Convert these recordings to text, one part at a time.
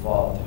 الفاتحة.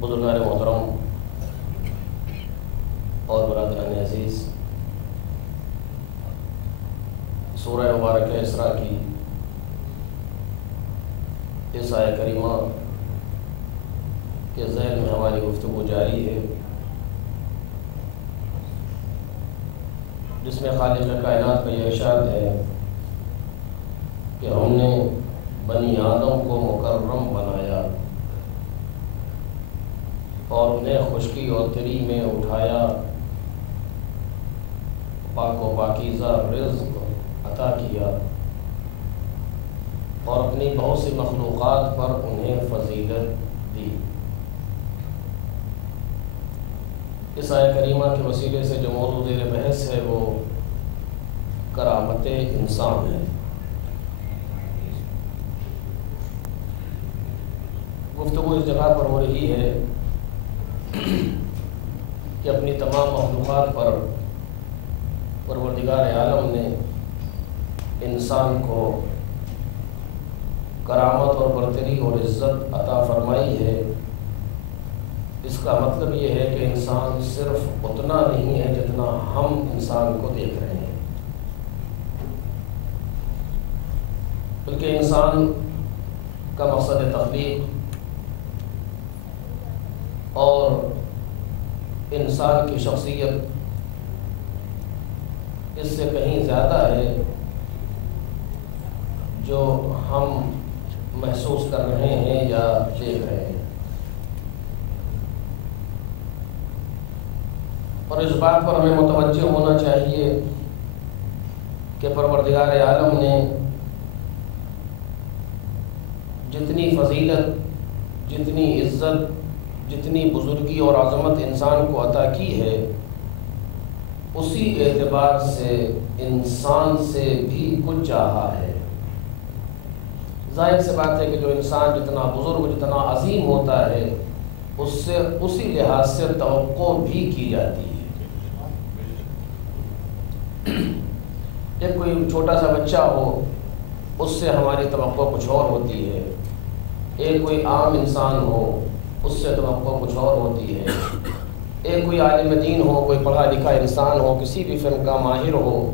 بزرگان محترم اور برادران عزیز، سورہ مبارکہ اسراء کی اس آیہ کریمہ کے ذیل میں ہماری گفتگو جاری ہے، جس میں خالق کائنات کا یہ ارشاد ہے کہ ہم نے بنی آدم کو مکرم بنایا اور انہیں خشکی اور تری میں اٹھایا، پاک و پاکیزہ رزق عطا کیا، اور اپنی بہت سی مخلوقات پر انہیں فضیلت دی۔ اس آیہ کریمہ کے وسیلے سے جو موضوع زیر بحث ہے وہ کرامت انسان ہے۔ گفتگو اس جگہ پر ہو رہی ہے کہ اپنی تمام مخلوقات پر پروردگار عالم نے انسان کو کرامت اور برتری اور عزت عطا فرمائی ہے۔ اس کا مطلب یہ ہے کہ انسان صرف اتنا نہیں ہے جتنا ہم انسان کو دیکھ رہے ہیں، بلکہ انسان کا مقصد تخلیق اور انسان کی شخصیت اس سے کہیں زیادہ ہے جو ہم محسوس کر رہے ہیں یا دیکھ رہے ہیں۔ اور اس بات پر ہمیں متوجہ ہونا چاہیے کہ پروردگار عالم نے جتنی فضیلت، جتنی عزت، جتنی بزرگی اور عظمت انسان کو عطا کی ہے، اسی اعتبار سے انسان سے بھی کچھ چاہا ہے۔ ظاہر سی بات ہے کہ جو انسان جتنا بزرگ، جتنا عظیم ہوتا ہے، اس سے اسی لحاظ سے توقع بھی کی جاتی ہے۔ ایک کوئی چھوٹا سا بچہ ہو، اس سے ہماری توقع کچھ اور ہوتی ہے۔ ایک کوئی عام انسان ہو، اس سے توقع کچھ اور ہوتی ہے۔ ایک کوئی عالم دین ہو، کوئی پڑھا لکھا انسان ہو، کسی بھی فن کا ماہر ہو،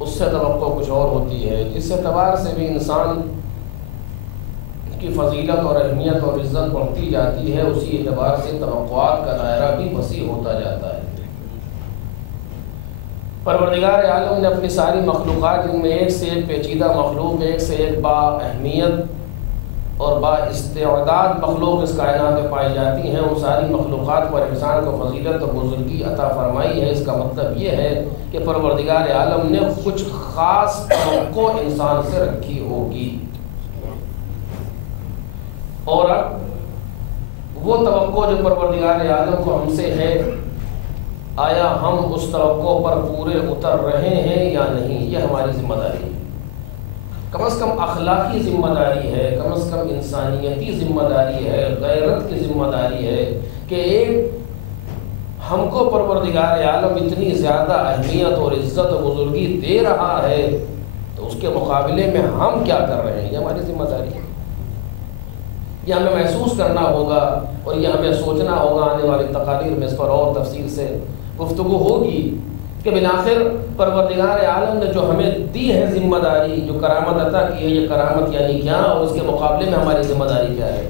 اس سے توقع کچھ اور ہوتی ہے۔ جس اعتبار سے بھی انسان کی فضیلت اور اہمیت اور عزت بڑھتی جاتی ہے، اسی اعتبار سے توقعات کا دائرہ بھی وسیع ہوتا جاتا ہے۔ پروردگار عالم نے اپنی ساری مخلوقات، جن میں ایک سے ایک پیچیدہ مخلوق، ایک سے ایک با اہمیت اور با استعداد مخلوق اس کائنات میں پائی جاتی ہیں، ان ساری مخلوقات پر انسان کو فضیلت اور بزرگی عطا فرمائی ہے۔ اس کا مطلب یہ ہے کہ پروردگار عالم نے کچھ خاص توقع انسان سے رکھی ہوگی، اور اب وہ توقع جو پروردگار عالم کو ہم سے ہے، آیا ہم اس توقع پر پورے اتر رہے ہیں یا نہیں، یہ ہماری ذمہ داری ہے۔ کم از کم اخلاقی ذمہ داری ہے، کم از کم انسانیتی ذمہ داری ہے، غیرت کی ذمہ داری ہے کہ ایک ہم کو پروردگار عالم اتنی زیادہ اہمیت اور عزت و بزرگی دے رہا ہے، تو اس کے مقابلے میں ہم کیا کر رہے ہیں، یہ ہماری ذمہ داری ہے۔ یہ ہمیں محسوس کرنا ہوگا اور یہ ہمیں سوچنا ہوگا۔ آنے والی تقاریر میں اس پر اور تفصیل سے گفتگو ہوگی کہ بالآخر پروردگار عالم نے جو ہمیں دی ہے ذمہ داری، جو کرامت عطا کی ہے، یہ کرامت یعنی کیا، اور اس کے مقابلے میں ہماری ذمہ داری کیا ہے،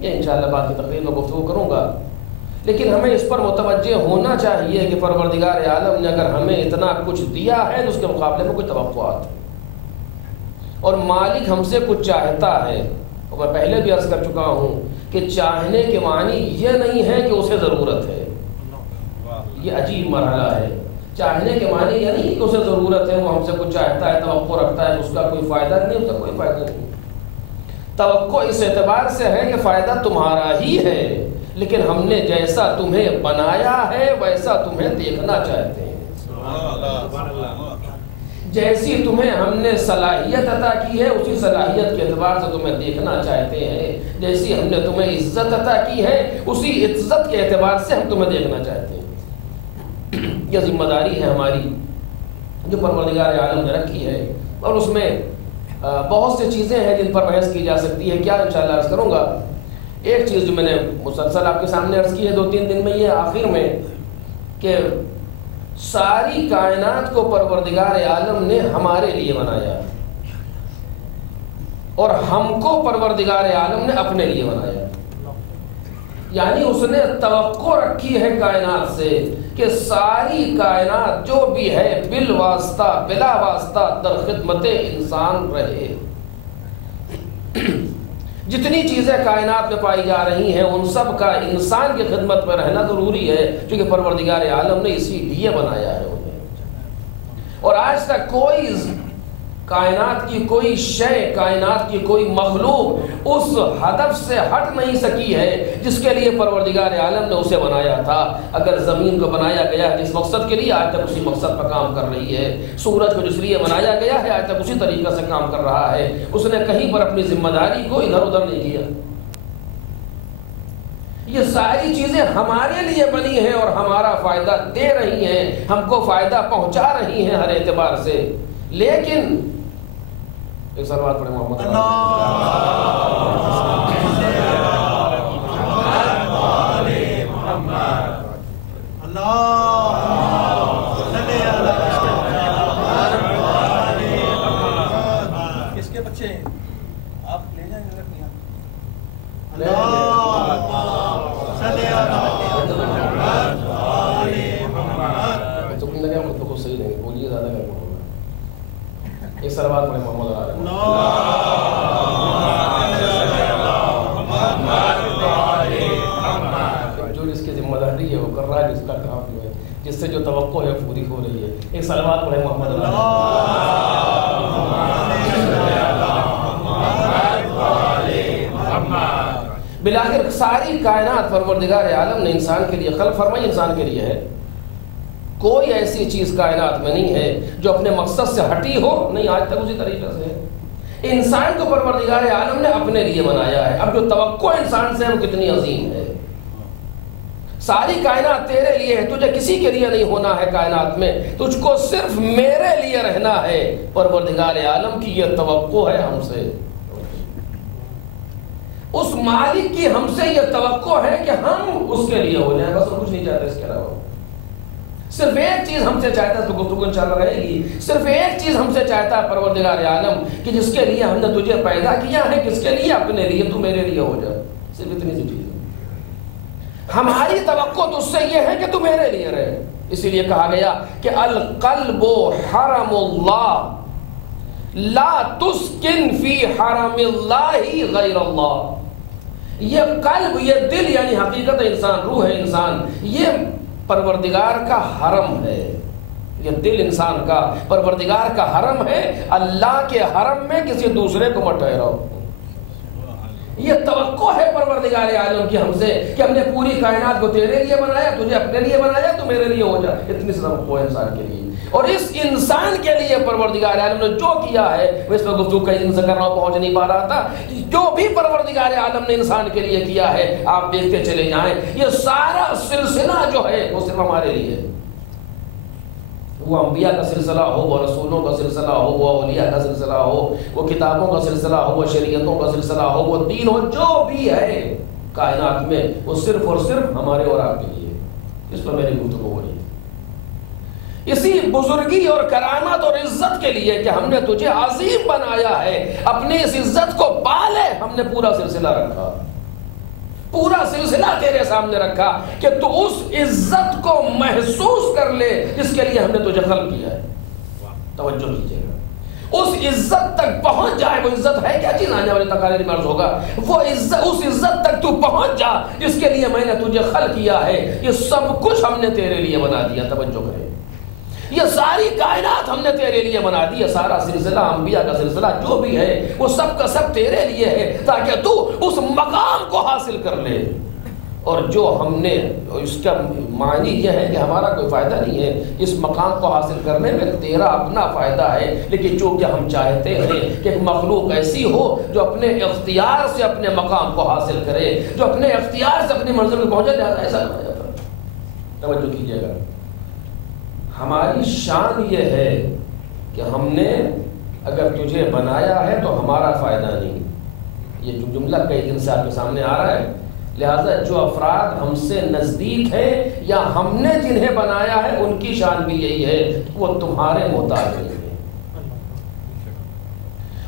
یہ انشاءاللہ بعد کی تقریر میں گفتگو کروں گا۔ لیکن ہمیں اس پر متوجہ ہونا چاہیے کہ پروردگار عالم نے اگر ہمیں اتنا کچھ دیا ہے تو اس کے مقابلے میں کچھ توقعات ہیں، اور مالک ہم سے کچھ چاہتا ہے۔ اور میں پہلے بھی عرض کر چکا ہوں کہ چاہنے کے معنی یہ نہیں ہے کہ اسے ضرورت ہے، یہ عجیب مرحلہ ہے۔ چاہنے کے معنی یہ نہیں کہ اسے ضرورت ہے، وہ ہم سے کچھ چاہتا ہے، توقع رکھتا ہے، اس کا کوئی فائدہ نہیں، اس کا کوئی فائدہ نہیں۔ توقع اس اعتبار سے ہے کہ فائدہ تمہارا ہی ہے، لیکن ہم نے جیسا تمہیں بنایا ہے ویسا تمہیں دیکھنا چاہتے ہیں۔ جیسی تمہیں ہم نے صلاحیت عطا کی ہے، اسی صلاحیت کے اعتبار سے تمہیں دیکھنا چاہتے ہیں۔ جیسی ہم نے تمہیں عزت عطا کی ہے، اسی عزت کے اعتبار سے ہم تمہیں دیکھنا چاہتے ہیں۔ یہ ذمہ داری ہے ہماری جو پروردگار عالم نے رکھی ہے، اور اس میں بہت سی چیزیں ہیں جن پر بحث کی جا سکتی ہے۔ کیا انشاءاللہ عرض کروں گا، ایک چیز جو میں نے مسلسل آپ کے سامنے عرض کی ہے 2-3 دن میں، یہ آخر میں کہ ساری کائنات کو پروردگار عالم نے ہمارے لیے بنایا، اور ہم کو پروردگار عالم نے اپنے لیے بنایا۔ یعنی اس نے توقع رکھی ہے کائنات سے کہ ساری کائنات جو بھی ہے بالواسطہ بلا واسطہ در خدمت انسان رہے۔ جتنی چیزیں کائنات میں پائی جا رہی ہیں ان سب کا انسان کی خدمت میں رہنا ضروری ہے، کیونکہ پروردگار عالم نے اسی لیے بنایا ہے انہیں۔ اور آج تک کوئی کائنات کی کوئی شے، کائنات کی کوئی مخلوق اس ہدف سے ہٹ نہیں سکی ہے جس کے لیے پروردگار عالم نے اسے بنایا تھا۔ اگر زمین کو بنایا گیا ہے جس مقصد کے لیے، آج تک اسی مقصد پر کام کر رہی ہے۔ سورج کو جس لیے بنایا گیا ہے، آج تک اسی طریقے سے کام کر رہا ہے۔ اس نے کہیں پر اپنی ذمہ داری کو ادھر ادھر نہیں کیا۔ یہ ساری چیزیں ہمارے لیے بنی ہیں اور ہمارا فائدہ دے رہی ہیں، ہم کو فائدہ پہنچا رہی ہیں ہر اعتبار سے۔ لیکن ایک صلوات پڑھیں محمد کس کے بچے ہیں آپ لے جائیں گے؟ صحیح نہیں بولیے، زیادہ ایک صلوات پڑھیں محمد جو اس کی ذمہ داری ہے وہ کر رہا ہے، جس کا کام ہے، جس سے جو توقع ہے پوری ہو رہی ہے۔ ایک صلوات پڑھیں محمد بالآخر ساری کائنات پروردگار عالم نے انسان کے لیے خلق فرمائی، انسان کے لیے ہے۔ کوئی ایسی چیز کائنات میں نہیں ہے جو اپنے مقصد سے ہٹی ہو، نہیں، آج تک اسی طریقے سے ہے۔ انسان کو پروردگار عالم نے اپنے لیے بنایا ہے۔ اب جو توقع انسان سے ہے وہ کتنی عظیم ہے۔ ساری کائنات تیرے لیے ہے، تجھے کسی کے لیے نہیں ہونا ہے کائنات میں، تجھ کو صرف میرے لیے رہنا ہے۔ پروردگار عالم کی یہ توقع ہے ہم سے، اس مالک کی ہم سے یہ توقع ہے کہ ہم اس کے لیے ہو جائیں، بس اور کچھ نہیں چاہتے اس کے علاوہ۔ صرف ایک چیز ہم سے چاہتا ہے، تو گفتگو انشاءاللہ رہے گی، صرف ایک چیز ہم سے چاہتا ہے پروردگار عالم کہ جس کے لیے ہم نے تجھے پیدا کیا ہے، کس کے لیے؟ اپنے لیے، تو میرے لیے ہو جائے، صرف اتنی سی چیز ہے۔ ہماری توقع تو اس سے یہ ہے کہ تو میرے لیے رہے۔ اسی لیے کہا گیا کہ القلب حرم اللہ لا تسکن فی حرم اللہ غیر اللہ۔ یہ قلب، یہ دل، یعنی حقیقت انسان، روح ہے انسان، یہ پروردگار کا حرم ہے۔ یہ دل انسان کا پروردگار کا حرم ہے، اللہ کے حرم میں کسی دوسرے کو مت ٹھہراؤ۔ یہ توقع ہے پروردگار عالم کی ہم سے کہ ہم نے پوری کائنات کو تیرے لیے بنایا، تجھے اپنے لیے بنایا، تو میرے لیے ہو جا۔ اتنی سی توقع ہے انسان کے لیے، اور اس انسان کے لیے پروردگار عالم نے جو کیا ہے، وہ اس پر گفتگو کئی دن سے کر رہا ہوں، پہنچ نہیں پا رہا تھا۔ جو بھی پروردگار عالم نے انسان کے لیے کیا ہے، آپ دیکھتے چلے جائیں، یہ سارا سلسلہ جو ہے وہ صرف ہمارے لیے ہے۔ وہ انبیاء کا سلسلہ ہو، وہ رسولوں کا سلسلہ ہو، وہ اولیاء کا سلسلہ ہو، وہ کتابوں کا سلسلہ ہو، وہ شریعتوں کا سلسلہ ہو، وہ دین ہو، جو بھی ہے کائنات میں، وہ صرف اور صرف ہمارے اور آپ کے لیے۔ اس پر میری گفتگو ہو رہی ہے، اسی بزرگی اور کرامت اور عزت کے لیے کہ ہم نے تجھے عظیم بنایا ہے، اپنی اس عزت کو پالے ہم نے پورا سلسلہ رکھا، پورا سلسلہ تیرے سامنے رکھا کہ تو اس عزت کو محسوس کر لے جس کے لیے ہم نے تجھے خلق کیا ہے۔ توجہ کیجیے گا، اس عزت تک پہنچ جائے۔ وہ عزت ہے کیا چیز؟ آنے والے تقاریر میں عرض ہوگا۔ وہ عزت، اس عزت تک تو پہنچ جا جس کے لیے میں نے تجھے خلق کیا ہے۔ یہ سب کچھ ہم نے تیرے لیے بنا دیا، توجہ کرے، یہ ساری کائنات ہم نے تیرے لیے بنا دی ہے۔ سارا سلسلہ، انبیاء کا سلسلہ جو بھی ہے، وہ سب کا سب تیرے لیے ہے، تاکہ تو اس مقام کو حاصل کر لے۔ اور جو ہم نے، اس کا معنی یہ ہے کہ ہمارا کوئی فائدہ نہیں ہے اس مقام کو حاصل کرنے میں، تیرا اپنا فائدہ ہے، لیکن چونکہ ہم چاہتے ہیں کہ ایک مخلوق ایسی ہو جو اپنے اختیار سے اپنے مقام کو حاصل کرے، جو اپنے اختیار سے اپنی منزل میں پہنچا جاتا ہے، ایسا نہیں جاتا۔ توجہ کیجیے گا، ہماری شان یہ ہے کہ ہم نے اگر تجھے بنایا ہے تو ہمارا فائدہ نہیں۔ یہ جو جملہ کئی دن سے آپ کے سامنے آ رہا ہے، لہذا جو افراد ہم سے نزدیک ہیں یا ہم نے جنہیں بنایا ہے ان کی شان بھی یہی ہے، وہ تمہارے محتاج نہیں ہے،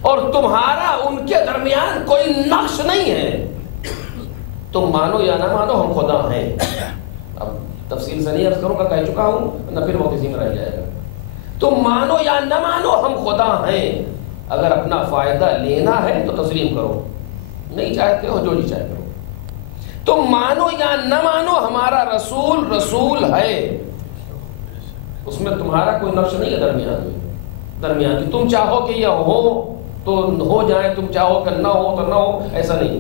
اور تمہارا ان کے درمیان کوئی نقش نہیں ہے۔ تم مانو یا نہ مانو، ہم خدا ہیں۔ اب تفصیل سے نہیں عرض کروں گا، کہہ چکا ہوں، نہ پھر وقت اسی میں رہ جائے گا۔ تم مانو یا نہ مانو، ہم خدا ہیں۔ اگر اپنا فائدہ لینا ہے تو تسلیم کرو، نہیں چاہتے ہو جو نہیں چاہتے ہو۔ تم مانو یا نہ مانو، ہمارا رسول رسول ہے، اس میں تمہارا کوئی نقش نہیں ہے درمیان میں۔ درمیان کی. تم چاہو کہ یہ ہو تو ہو جائیں, تم چاہو کہ نہ ہو تو نہ ہو, ایسا نہیں.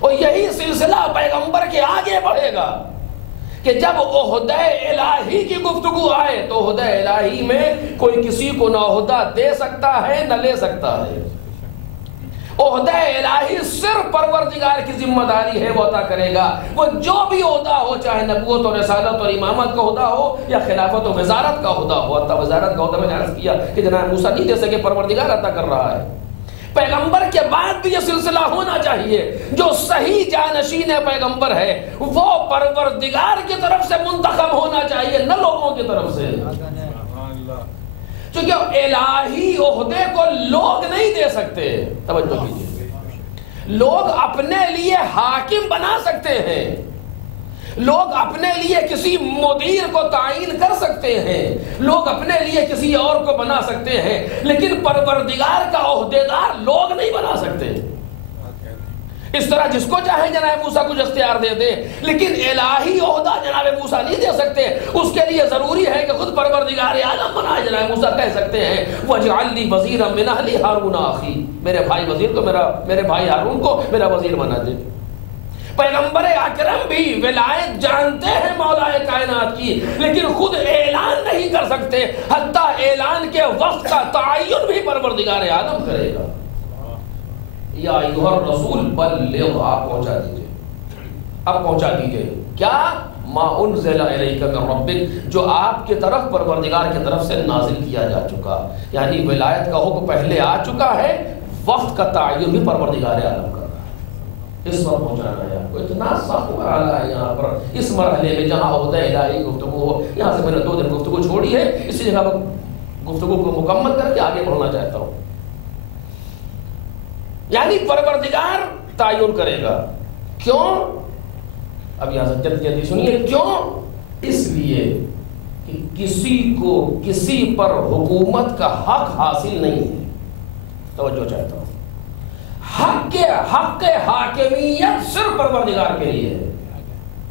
اور یہی سلسلہ پیغمبر کے آگے بڑھے گا کہ جب عہدہ الہی کی گفتگو آئے تو عہدہ الہی میں کوئی کسی کو نہ عہدہ دے سکتا ہے نہ لے سکتا ہے. عہدہ الہی صرف پروردگار کی ذمہ داری ہے, وہ عطا کرے گا. وہ جو بھی عہدہ ہو, چاہے نبوت اور رسالت اور امامت کا عہدہ ہو یا خلافت و وزارت کا عہدہ ہو. حتیٰ وزارت کا عہدہ میں نے عرض کیا کہ جناب موسیٰ نہیں دے سکے, پروردگار عطا کر رہا ہے. پیغمبر کے بعد بھی یہ سلسلہ ہونا چاہیے. جو صحیح جانشین پیغمبر ہے وہ پروردگار کی طرف سے منتخب ہونا چاہیے, نہ لوگوں کی طرف سے. کیونکہ الہی عہدے کو لوگ نہیں دے سکتے. توجہ کیجیے, لوگ اپنے لیے حاکم بنا سکتے ہیں, لوگ اپنے لیے کسی مدیر کو تعین کر سکتے ہیں, لوگ اپنے لیے کسی اور کو بنا سکتے ہیں, لیکن پروردگار کا عہدیدار لوگ نہیں بنا سکتے. اس طرح جس کو چاہے جناب موسیٰ کچھ اختیار دے دے, لیکن الہی عہدہ جناب موسیٰ نہیں دے سکتے. اس کے لیے ضروری ہے کہ خود پروردگار عالم بنائے. جناب موسیٰ کہہ سکتے ہیں وَاجْعَلْ لِي وَزِيرًا مِنْ أَهْلِي هَارُونَ أَخِي, میرے بھائی وزیر کو میرے بھائی ہارون کو میرا وزیر بنا دے. پیغمبر اکرم بھی ولایت جانتے ہیں مولا کائنات کی, لیکن خود اعلان نہیں کر سکتے. حتیٰ اعلان کے وقت کا تعین بھی پروردگار عالم کرے گا. یا ایھا الرسول بلغ, آپ پہنچا دیجئے, اب پہنچا دیجئے کیا ما انزل الیک من ربک, جو آپ کی طرف پروردگار کی طرف سے نازل کیا جا چکا. یعنی ولایت کا حکم پہلے آ چکا ہے, وقت کا تعین بھی پروردگار عالم کر رہا ہے. اس وقت پہنچانا ہے آپ کو. اتنا سخت مرحلہ ہے یہاں پر, اس مرحلے میں جہاں عہدہ الہی گفتگو ہو. یہاں سے میں نے 2 دن گفتگو چھوڑی ہے, اسی جگہ پر گفتگو کو مکمل کر کے آگے بڑھنا چاہتا ہوں. یعنی پروردگار تعین کرے گا. کیوں؟ اب یہاں سے جلدی سنیے. کیوں؟ اس لیے کہ کسی کو کسی پر حکومت کا حق حاصل نہیں ہے. توجہ چاہتا ہوں, حق حاکمیت صرف پروردگار کے لیے ہے.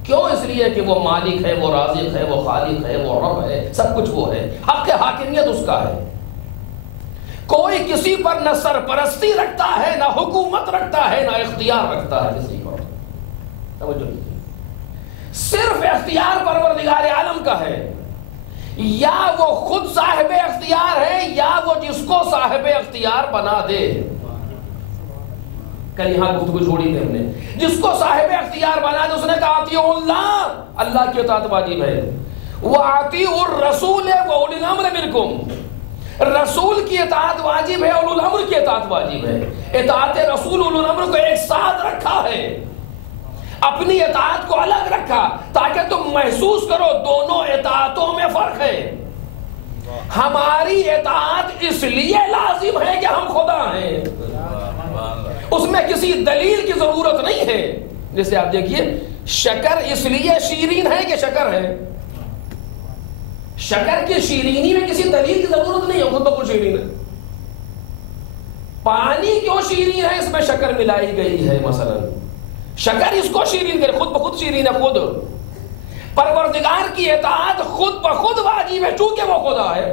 کیوں؟ اس لیے کہ وہ مالک ہے, وہ رازق ہے, وہ خالق ہے, وہ رب ہے, سب کچھ وہ ہے. حق حاکمیت اس کا ہے. کوئی کسی پر نہ سرپرستی رکھتا ہے, نہ حکومت رکھتا ہے, نہ اختیار رکھتا ہے کسی پر. توجہ کیجیے, صرف اختیار پروردگار عالم کا ہے. یا وہ خود صاحب اختیار ہے یا وہ جس کو صاحب اختیار بنا دے. کل یہاں گفتگو چھوڑی تھی ہم نے, جس کو صاحب اختیار بنا دے اس نے کہا اطیعوا اللہ, اللہ کی اطاعت واجب ہے. واطیعوا الرسول واولی الامر منکم, رسول کی اطاعت واجب ہے, اولو الامر کی اطاعت واجب ہے. اطاعت رسول اولو الامر کو ایک ساتھ رکھا ہے, اپنی اطاعت کو الگ رکھا تاکہ تم محسوس کرو دونوں اطاعتوں میں فرق ہے. ہماری اطاعت اس لیے لازم ہے کہ ہم خدا ہیں, اس میں کسی دلیل کی ضرورت نہیں ہے. جیسے آپ دیکھیے, شکر اس لیے شیرین ہے کہ شکر ہے. شکر کی شیرینی میں کسی دلیل کی ضرورت نہیں ہے, خود بخود شیرین ہے. پانی کیوں شیرین ہے, اس میں شکر ملائی گئی ہے. مثلا شکر اس کو شیرین کرے, خود بخود شیرین ہے. خود پروردگار کی اطاعت خود بخود واجب ہے چونکہ وہ خدا ہے,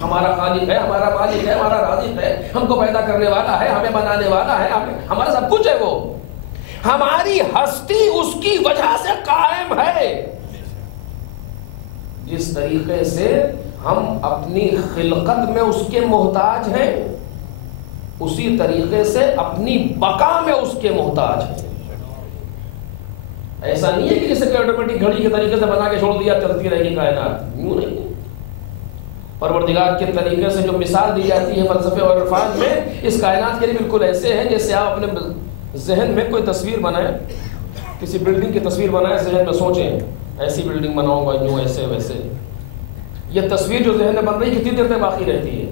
ہمارا خالق ہے, ہمارا مالک ہے, ہمارا رازق ہے, ہم کو پیدا کرنے والا ہے, ہمیں بنانے والا ہے, ہمارا سب کچھ ہے. وہ ہماری ہستی اس کی وجہ سے قائم ہے. جس طریقے سے ہم اپنی خلقت میں اس کے محتاج ہیں, اسی طریقے سے اپنی بقا میں اس کے محتاج ہیں. ایسا نہیں ہے کہ جسے کہ آٹومیٹک گھڑی کے طریقے سے بنا کے چھوڑ دیا چلتی رہے گی کائنات, یوں نہیں. پروردگار کے طریقے سے جو مثال دی جاتی ہے فلسفے اور عرفان میں, اس کائنات کے لیے بالکل ایسے ہیں جیسے آپ اپنے ذہن میں کوئی تصویر بنائیں, کسی بلڈنگ کی تصویر بنائیں, ذہن میں سوچیں ایسی بلڈنگ بناؤں گا, یوں ایسے ویسے. یہ تصویر جو ذہن میں بن رہی کتنی دیر تک باقی رہتی ہے,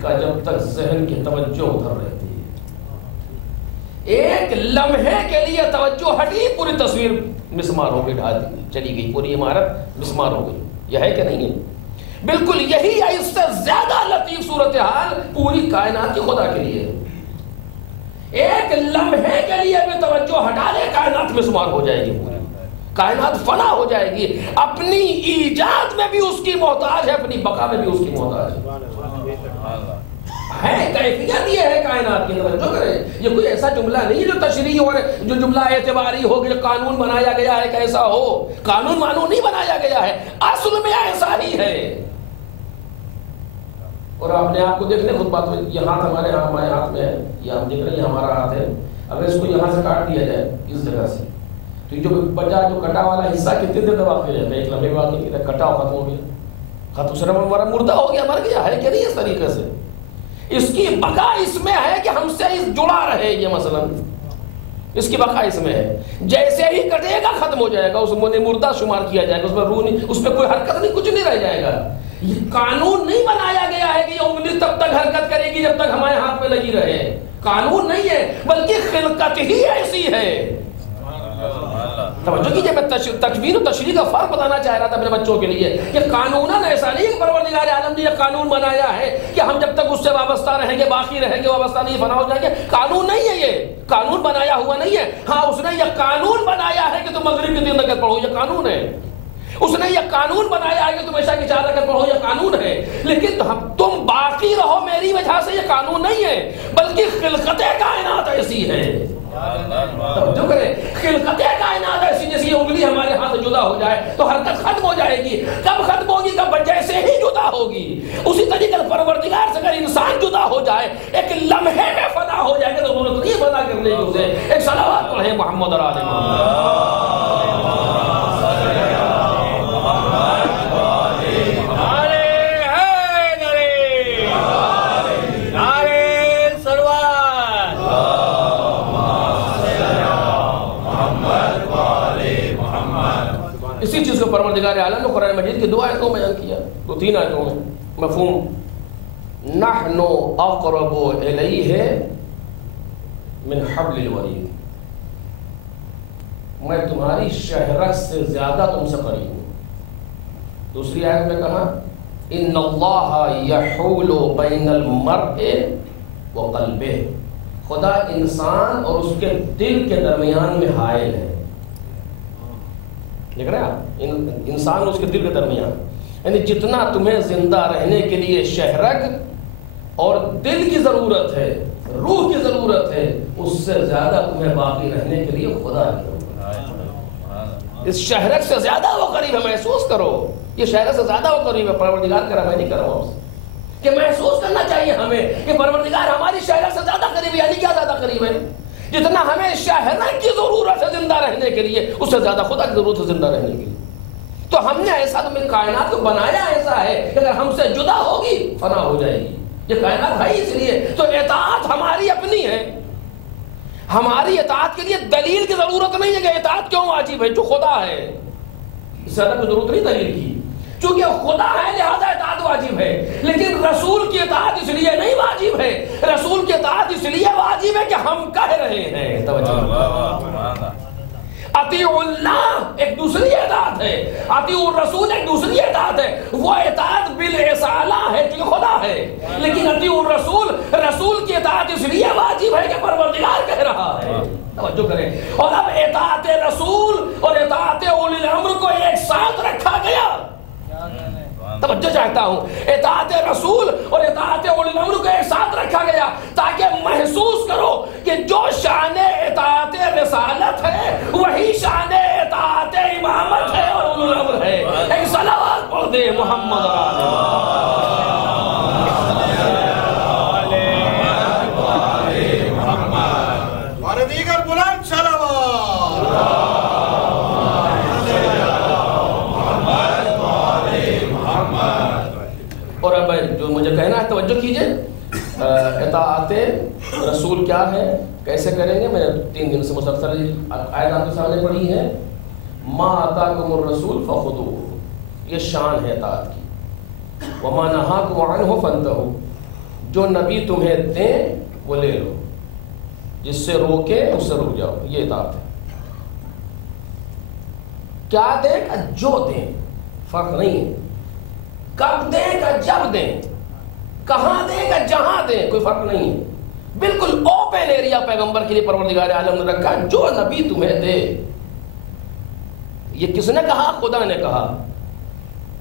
کہ جب تک ذہن کی توجہ ادھر رہتی ہے. ایک لمحے کے لیے توجہ ہٹی, پوری تصویر مسمار ہو گئی, ڈھا چلی گئی, پوری عمارت مسمار ہو گئی. یہ ہے کہ نہیں ہے؟ بالکل یہی ہے, اس سے زیادہ لطیف صورتحال پوری کائنات کی خدا کے لیے. ایک لمحے کے لیے بھی توجہ ہٹا لے, کائنات مسمار ہو جائے گی پوری. کائنات فنا ہو جائے گی، اپنی ایجاد میں بھی اس کی محتاج ہے، اپنی بقا میں بھی اس کی محتاج ہے۔ کیفیت یہ ہے کائنات کی، توجہ کریں، یہ کوئی ایسا جملہ نہیں جو تشریح اور جو جملہ اعتباری ہو کہ قانون بنایا گیا ہے کیسا ہو، قانون نہیں بنایا گیا ہے، اصل میں ایسا ہی ہے۔ اور آپ نے آپ کو دیکھ لیں خود بات میں، یہ ہاتھ ہمارے ہاتھ میں ہے، یہ ہم دیکھ رہے ہیں یہ ہمارا ہاتھ ہے، اگر اس کو یہاں سے کاٹ دیا جائے اس جگہ سے تو جو بچا جو کٹا والا حصہ کتنے دیر تک واقع رہتا ہے، ایک لمبے واقع کی کٹا ختم ہو گیا، ختم صرف ہمارا مردہ ہو گیا، مر گیا ہے کہ نہیں؟ اس طریقے سے اس کی بقا اس میں ہے کہ ہم سے جڑا رہے، یہ مثلا اس کی بقا اس میں ہے، جیسے ہی کٹے گا ختم ہو جائے گا، اس میں مردہ شمار کیا جائے گا، اس میں روح نہیں، اس میں کوئی حرکت نہیں، کچھ نہیں رہ جائے گا۔ یہ قانون نہیں بنایا گیا ہے کہ یہ انگلی تب تک حرکت کرے گی جب تک ہمارے ہاتھ میں لگی رہے، قانون نہیں ہے، بلکہ خلقت ہی ایسی ہے۔ توجہ کیجئے، میں تکوین و تشریح کا فرق بتانا چاہ رہا تھا اپنے بچوں کے لیے کہ قانوناً ایسا نہیں کہ پروردگار عالم نے یہ قانون بنایا ہے کہ ہم جب تک اس سے وابستہ رہیں گے باقی رہیں گے، وابستہ نہیں فنا ہو جائیں گے، قانون نہیں ہے، یہ قانون بنایا ہوا نہیں ہے۔ ہاں اس نے یہ قانون بنایا ہے کہ تم مغرب کی 3 رکعت پڑھو، یہ قانون ہے۔ اس نے یہ قانون بنایا ہے کہ تم عشاء کی 4 رکعت پڑھو، یہ قانون ہے۔ لیکن تم باقی رہو میری وجہ سے، یہ قانون نہیں ہے، بلکہ خلقت کائنات ایسی ہے۔ توجہ کریں، خلقت کائنات ایسی، جیسی انگلی ہمارے ہاتھ جدا ہو جائے تو حرکت ختم ہو جائے گی۔ کب ختم ہوگی؟ کب جیسے ہی جدا ہوگی۔ اسی طریقے پروردگار سے اگر انسان جدا ہو جائے، ایک لمحے میں فنا ہو جائے گا، تو ضرورت نہیں فنا کرنے کی اسے۔ ایک صلوات پڑھیں محمد اور آل محمد۔ اسی چیز کو پروردگار عالم نے قرآن مجید کی 2 آیتوں میں بیان کیا، 2-3 آیتوں میں مفہوم نحن اقرب الیہ من حبل الورید، میں تمہاری شہرک سے زیادہ تم سے قریب ہوں۔ دوسری آیت میں کہا ان اللہ یحول بین المرء وقلبہ، خدا انسان اور اس کے دل کے درمیان میں حائل ہے۔ دیکھ رہے ہیں آپ، انسان اور اس کے دل کے درمیان، یعنی جتنا تمہیں زندہ رہنے کے لیے شہرگ اور دل کی ضرورت ہے، روح کی ضرورت ہے، اس سے زیادہ تمہیں باقی رہنے کے لیے خدا کی ضرورت ہے۔ اس شہرگ سے زیادہ وہ قریب ہے، محسوس کرو، یہ شہرگ سے زیادہ وہ قریب ہے۔ پروردگار کرا میں نہیں کر رہا ہوں کہ محسوس کرنا چاہیے ہمیں کہ پروردگار ہماری شہرگ سے زیادہ قریب ہے، یعنی کیا زیادہ قریب ہے؟ جتنا ہمیں شہرگ کی ضرورت ہے زندہ رہنے کے لیے، اس سے زیادہ خدا کی ضرورت ہے زندہ رہنے کے لیے۔ تو ہم نے ایسا تو کائنات کو بنایا ایسا ہے کہ اگر ہم سے جدا ہوگی فنا ہو جائے گی، یہ کائنات ہے اس لیے۔ تو اطاعت ہماری اپنی ہے، ہماری اطاعت کے لیے دلیل کی ضرورت نہیں ہے کہ اطاعت کیوں واجب ہے، جو خدا ہے، اس سے زیادہ ضرورت نہیں دلیل کی، چونکہ خدا ہے لہذا اطاعت واجب ہے۔ لیکن رسول کی اطاعت اس لیے نہیں واجب ہے، رسول کی اطاعت اس لیے واجب ہے کہ ہم کہہ رہے ہیں۔ توجہ، اطیعوا اللہ ایک دوسری اطاعت ہے، اطیعوا الرسول ایک دوسری اطاعت ہے۔ وہ اطاعت بالرسالہ ہے جو خدا ہے، لیکن اطیعوا الرسول، رسول کی اطاعت اس لیے واجب ہے کہ پروردگار کہہ رہا ہے۔ توجہ کریں، اور اب اطاعت رسول اور اطاعت اولی الامر کو ایک ساتھ رکھا گیا۔ توجہ چاہتا ہوں، اطاعت رسول اور اطاعت اولی الامر کو ایک ساتھ رکھا گیا تاکہ محسوس کرو کہ جو شان اطاعت رسالت ہے وہی شان اطاعت امامت ہے اور اولی الامر ہے۔ ایک صلوات پڑھ دے محمد اور آل محمد، اور دیگر بلند صلوات۔ اور اب جو مجھے کہنا ہے توجہ کیجئے، اطاعت رسول کیا ہے، کیسے کریں گے؟ میں نے 3 دن سے مسلسل آیت آپ کے سامنے پڑھی ہے۔ ما آتاکم الرسول فخذوہ، یہ شان ہے اطاعت کی۔ وما نہاکم عنہ فانتہوا، جو نبی تمہیں دیں وہ لے لو، جس سے روکے اس سے رک جاؤ، یہ اطاعت ہے۔ کیا دیں کہ جو دیں، فرق نہیں ہے، کب دیں کہ جب دیں، کہاں دیں کہ جہاں دیں، کوئی فرق نہیں ہے۔ بالکل اوپن ایریا پیغمبر کے لیے پروردگار عالم نے رکھا، جو نبی تمہیں دے یہ کس نے کہا؟ خدا نے کہا.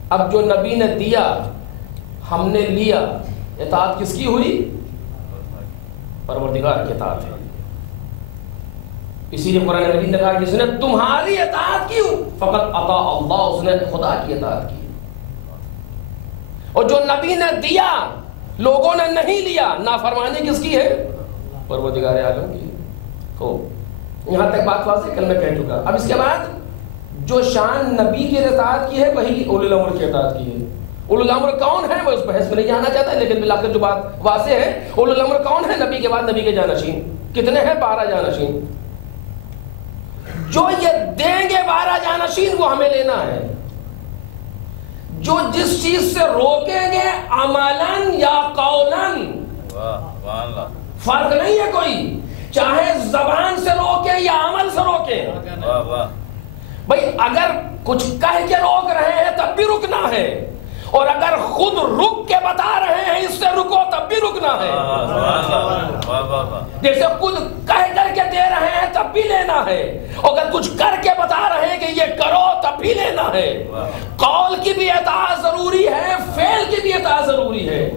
اب جو نبی نے دیا ہم نے لیا، اطاعت کس کی ہوئی؟ پروردگار کی اطاعت ہے. اسی لیے قرآن مجید نے کہا جس نے تمہاری اطاعت کی فقط اطاع اللہ، اس نے خدا کی اطاعت کی. اور جو نبی نے دیا لوگوں نے نہیں لیا، نافرمانی کس کی ہے؟ پروردگار عالم کی. خوب، یہاں تک بات واضح کل میں کہہ چکا. اب اس کے بعد جو شان نبی کی اطاعت کی ہے وہی اولی الامر کی اطاعت کی ہے. اولی الامر کون ہے وہ اس بحث میں نہیں جانا چاہتا ہے، لیکن بالآخر جو بات واضح ہے، اولی الامر کون ہے؟ نبی کے بعد نبی کے جانشین کتنے ہیں؟ 12 جانشین. جو یہ دیں گے 12 جانشین وہ ہمیں لینا ہے. جو جس چیز سے روکیں گے عملاً یا قولاً، فرق نہیں ہے کوئی، چاہے زبان سے روکیں یا عمل سے روکیں. بھئی اگر کچھ کہہ کے روک رہے ہیں تب بھی رکنا ہے، اور اگر خود رک کے بتا رہے ہیں اس سے رکو تب بھی رکنا ہے. جیسے خود کہہ کر کے دے رہے ہیں تب بھی لینا ہے، اگر کچھ کر کے بتا رہے ہیں کہ یہ کرو تب بھی لینا ہے. قول کی بھی اطاعت ضروری ہے، فعل کی بھی اطاعت ضروری ہے،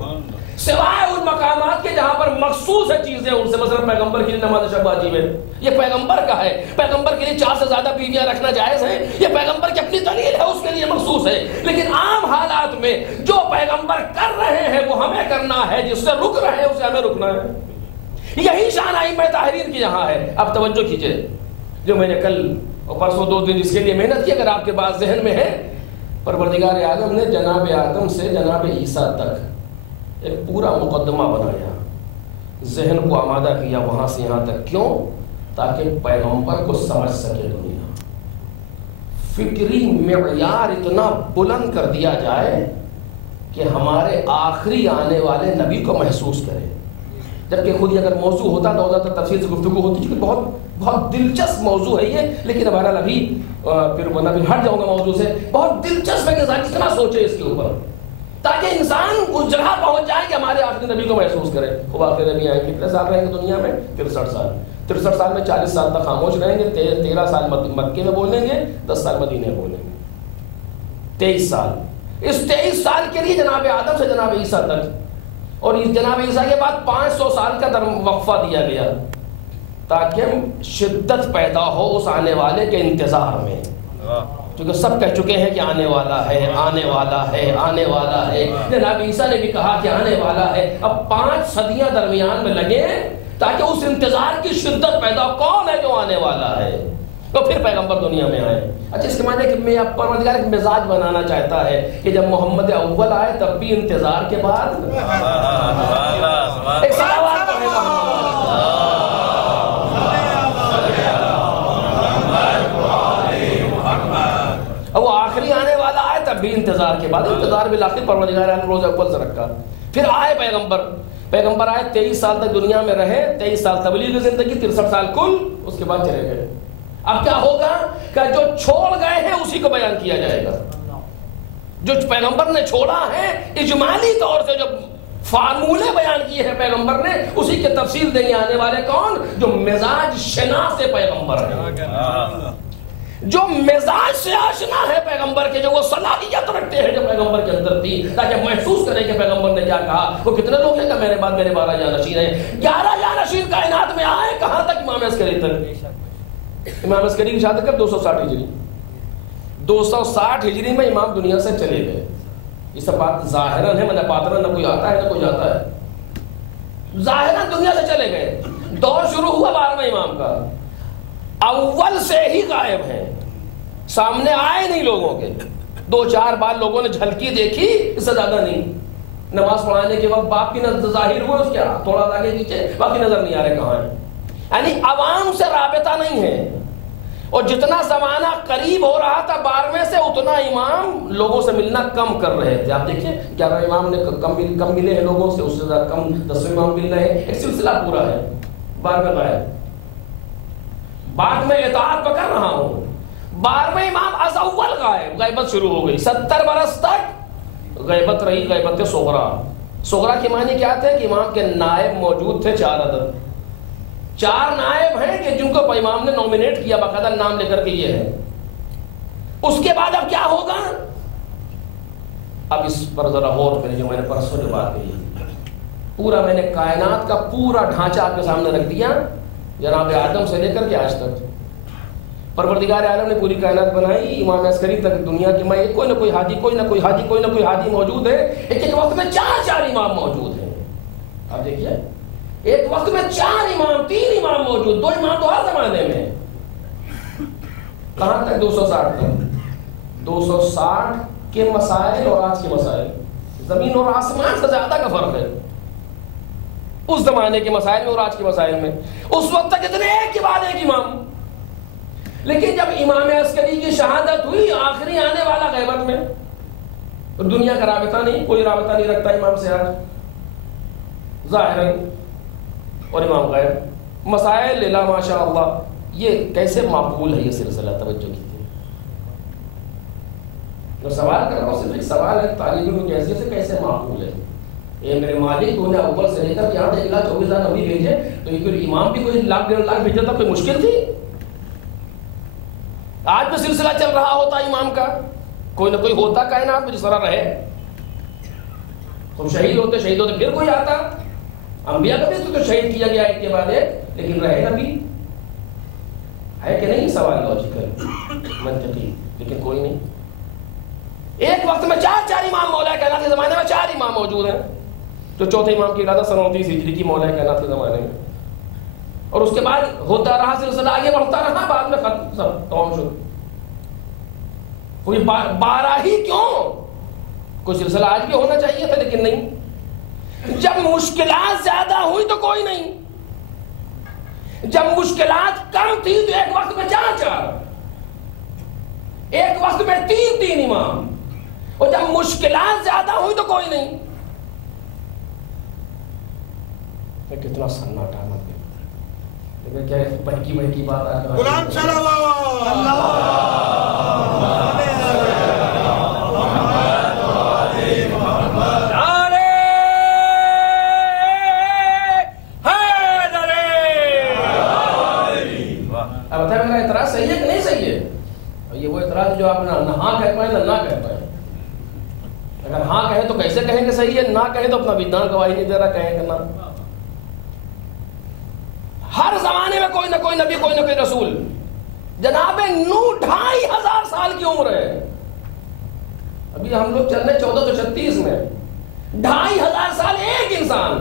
سوائے ان مقامات کے جہاں پر مخصوص ہے چیزیں ان سے. مثلا پیغمبر کے لیے نماز شب واجب ہے، یہ پیغمبر کا ہے. پیغمبر کے لیے 4 سے زیادہ بیویاں رکھنا جائز ہے، یہ پیغمبر کی اپنی دلیل ہے، اس کے لیے مخصوص ہے. لیکن عام حالات میں جو پیغمبر کر رہے ہیں وہ ہمیں کرنا ہے، جس سے رک رہے ہیں اسے ہمیں رکنا ہے. یہی شان ائمہ تحریر کی یہاں ہے. اب توجہ کیجئے، جو میں نے کل اور پرسوں 2 دن اس کے لیے محنت کی، اگر آپ کے پاس ذہن میں ہے، پروردگار عالم نے جناب آدم سے جناب عیسیٰ تک ایک پورا مقدمہ بنایا، ذہن کو آمادہ کیا وہاں سے یہاں تک. کیوں؟ تاکہ پیغمبر کو سمجھ سکے دنیا. فکری معیار اتنا بلند کر دیا جائے کہ ہمارے آخری آنے والے نبی کو محسوس کرے. جبکہ خود ہی اگر موضوع ہوتا تو تفصیل سے گفتگو ہوتی، کیونکہ بہت دلچسپ موضوع ہے یہ. لیکن بہرحال ابھی پھر ہٹ جاؤں گا موضوع سے. بہت دلچسپ ہے کہ انسان کتنا سوچے اس کے اوپر، تاکہ انسان اس جگہ پہنچ جائے کہ ہمارے آخری نبی کو محسوس کرے. وہ آخری نبی آئے کتنے سال رہیں گے دنیا میں؟ 63 سال. 63 سال میں 40 سال تک خاموش رہیں گے، 13 سال مکے میں بولیں گے، 10 سال مدینے میں بولیں گے، 23 سال. اس 23 سال کے لیے جناب آدم سے جناب عیسیٰ تک، اور جناب عیسیٰ کے بعد 500 سال کا وقفہ دیا گیا تاکہ شدت پیدا ہو اس آنے والے کے انتظار میں. کیونکہ سب کہہ چکے ہیں کہ آنے والا ہے، آنے والا ہے، آنے والا ہے. جناب عیسیٰ نے بھی کہا کہ آنے والا ہے. اب 5 صدیاں درمیان میں لگے تاکہ اس انتظار کی شدت پیدا ہو. کون ہے جو آنے والا ہے؟ تو پھر پیغمبر دنیا میں آئے. اچھا، اس کے معنی کہ میں پروردگار ایک مزاج بنانا چاہتا ہے کہ جب محمد اول آئے تب بھی انتظار کے بعد ایک صلوات پڑھے محمد. اب وہ آخری آنے والا آئے تب بھی انتظار کے بعد. انتظار بالآخر پروردگار نے روز اول سے رکھا. پھر آئے پیغمبر آئے، 23 سال تک دنیا میں رہے، 23 سال تبلیغ زندگی، 63 سال کل. اس کے بعد چلے گئے. اب کیا ہوگا کہ جو چھوڑ گئے ہیں اسی کو بیان کیا جائے گا. جو پیغمبر نے چھوڑا ہے اجمالی طور سے جو فارمولے بیان کیے ہیں پیغمبر نے، اسی کی تفصیل دیں گے آنے والے کون؟ جو مزاج شناس پیغمبر ہیں، جو مزاج سے آشنا ہے پیغمبر کے، جو وہ صلاحیت رکھتے ہیں جو پیغمبر کے اندر تھی، تاکہ محسوس کریں کہ پیغمبر نے کیا کہا. وہ کتنے لوگ ہیں کہ میرے بعد میرے 12 جانشین ہیں. 11 جانشین کائنات میں آئے کہاں تک؟ امام عسکری تک. امام عسکری کی شہادت کب؟ 260 ہجری. 260 ہجری میں امام دنیا سے چلے گئے. یہ سب بات ظاہراً ہے، میں باطناً نہ کوئی آتا ہے نہ کوئی جاتا ہے. ظاہراً دنیا سے چلے گئے. دور شروع ہوا 12ویں امام کا. اول سے ہی غائب ہیں، سامنے آئے نہیں لوگوں کے. 2-4 بار لوگوں نے جھلکی دیکھی، اس سے زیادہ نہیں. نماز پڑھانے کے وقت باپ کی نظر ظاہر ہوئے، اس کے تھوڑا آگے پیچھے، باقی نظر نہیں آ رہے کہاں ہیں. یعنی عوام سے رابطہ نہیں ہے. اور جتنا زمانہ قریب ہو رہا تھا 12ویں سے، اتنا امام لوگوں سے ملنا کم کر رہے تھے. آپ دیکھیں 11 امام نے کم ملے ہیں لوگوں سے، اس سے زیادہ کم 10ویں امام مل رہے ہیں. ایک سلسلہ پورا ہے. 12ویں غائب. بعد میں اطاعت پکڑ رہا ہوں. 12ویں امام از اول غائب. غیبت شروع ہو گئی. 70 برس تک غیبت رہی، غیبت صغرا. صغرا کے معنی کیا تھے کہ امام کے نائب موجود تھے 4 عدد. 4 نائب ہیں کہ جن کو امام نے نومینیٹ کیا، باقاعدہ نام لے کر کے یہ ہے. اس کے بعد اب کیا ہوگا؟ اب اس پر ذرا غور کریں، جو میں نے پرسوں جو بات کہی، پورا میں نے کائنات کا پورا ڈھانچہ آپ کے سامنے رکھ دیا، جناب آدم سے لے کر کے آج تک پروردگار عالم نے پوری کائنات بنائی، امام عسکری تک دنیا کی میں کوئی نہ کوئی ہادی موجود ہے۔ ایک وقت میں چار امام موجود ہیں۔ آپ دیکھیے ایک وقت میں 4 امام، 3 امام موجود، 2 امام تو ہر زمانے میں۔ کہاں تک؟ 260 تک۔ 260 کے مسائل اور آج کے مسائل زمین اور آسمان سے زیادہ کا فرق ہے، اس زمانے کے مسائل میں اور آج کے مسائل میں۔ اس وقت تک اتنے ایک کے بعد ایک امام، لیکن جب امام عسکری کی شہادت ہوئی آخری آنے والا غیبت میں، تو دنیا کا رابطہ نہیں، کوئی رابطہ نہیں رکھتا امام سے آج ظاہر، اور امام غیب۔ مسائل لا ماشاء اللہ، یہ کیسے معقول ہے یہ سلسلہ؟ توجہ کیجیے، میں سوال کر رہا ہوں، صرف ایک سوال ہے، طالب علم کی حیثیت سے کیسے معقول ہے؟ اے میرے مالک، تو نے اول سے لے کر یہاں 1,24,000 نبی بھیجے، تو یہ کوئی امام بھی کوئی 1,00,000 1,50,000 بھیجا تھا، کوئی مشکل تھی؟ آج بھی سلسلہ چل رہا ہوتا امام کا، کوئی نہ کوئی ہوتا کائنات میں جس طرح رہے، ہم شہید ہوتے پھر کوئی آتا، انبیاء کا بھی تو شہید کیا گیا ایک کے بعد ایک، لیکن رہے نبی، ہے کہ نہیں؟ سوال لاجیکل منطقی، لیکن کوئی نہیں۔ ایک وقت میں 4 امام مولا کائنات کے زمانے میں 4 امام موجود ہیں، جو چوتھے امام کی ولادت 29 ہجری کی مولا کائنات کے زمانے میں، اور اس کے بعد ہوتا رہا سلسلہ، آگے بڑھتا رہا، بعد میں ختم، سب تمام شروع۔ کوئی 12 ہی کیوں؟ کوئی سلسلہ آج بھی ہونا چاہیے تھا، لیکن نہیں۔ جب مشکلات زیادہ ہوئی تو کوئی نہیں، جب مشکلات کم تھی تو ایک وقت میں 4، ایک وقت میں 3 امام، اور جب مشکلات زیادہ ہوئی تو کوئی نہیں۔ کتنا سناٹا، لیکن کیا بڑکی بات آ رہا ہے؟ غلام صلوات جو آپ نہ ہاں کہہ پائیں نہ کہہ پائیں۔ اگر ہاں کہیں تو کیسے کہیں کہ صحیح ہے، نہ کہیں تو اپنا وجدان گواہی نہیں دے رہا، کہیں کہ نہ۔ ہر زمانے میں کوئی نہ کوئی نبی، کوئی نہ کوئی رسول۔ جناب نوح 2,500 سال کی عمر ہے، ابھی ہم لوگ چل رہے 1436 میں، 2,500 سال ایک انسان،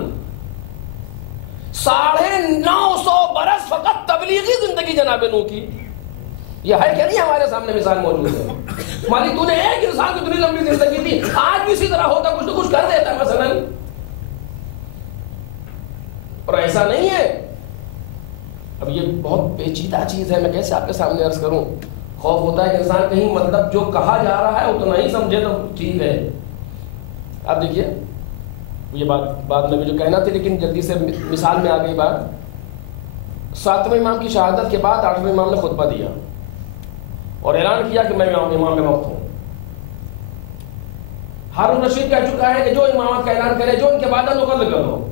950 برس فقط تبلیغی زندگی جناب نوح کی۔ یہ ہے کہ نہیں ہمارے سامنے مثال موجود ہے؟ مالک تو نے ایک انسان کی اتنی لمبی زندگی تھی، آج بھی اسی طرح ہوتا، کچھ نہ کچھ کر دیتا مثلا۔ اور ایسا نہیں ہے، اب یہ بہت پیچیدہ چیز ہے، میں کیسے آپ کے سامنے عرض کروں؟ خوف ہوتا ہے کہ انسان کہیں مطلب جو کہا جا رہا ہے اتنا ہی سمجھے تو ٹھیک ہے۔ آپ دیکھیے یہ بات میں بھی جو کہنا تھی، لیکن جلدی سے مثال میں آ گئی بات۔ 7ویں امام کی شہادت کے بعد 8ویں امام نے خطبہ دیا اور اعلان کیا کہ میں امام وقت ہوں۔ ہارون رشید کہہ چکا ہے کہ جو امامت کا اعلان کرے، جو ان کے بعد مقرر کر دو۔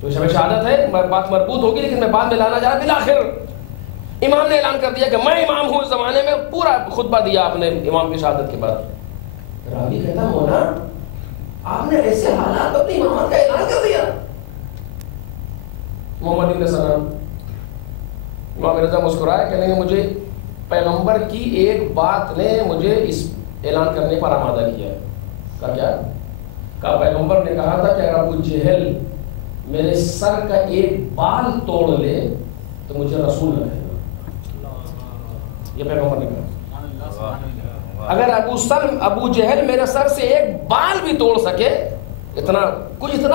تو شب شہادت ہے، بات مربوط ہوگی، لیکن میں بعد میں لانا جا رہا۔ بالآخر امام نے اعلان کر دیا کہ میں امام ہوں اس زمانے میں، پورا خطبہ دیا آپ نے امام کی شہادت کے بعد۔ راوی کہتا مولا آپ نے ایسے حالات اپنی امامت کا اعلان کر دیا؟ محمد ابن سلام امام رضا مسکرائے، کہنے کہ مجھے پیغمبر کی ایک بات نے مجھے اس اعلان کرنے پر آمادہ کیا ہے۔ کہا کیا؟ کہا پیغمبر نے کہا تھا کہ اگر ابو جہل میرے سر کا ایک بال توڑ لے تو مجھے رسول نہ کہنا۔ یہ پیغمبر نے کہا اگر ابو جہل میرے سر سے ایک بال بھی توڑ سکے، اتنا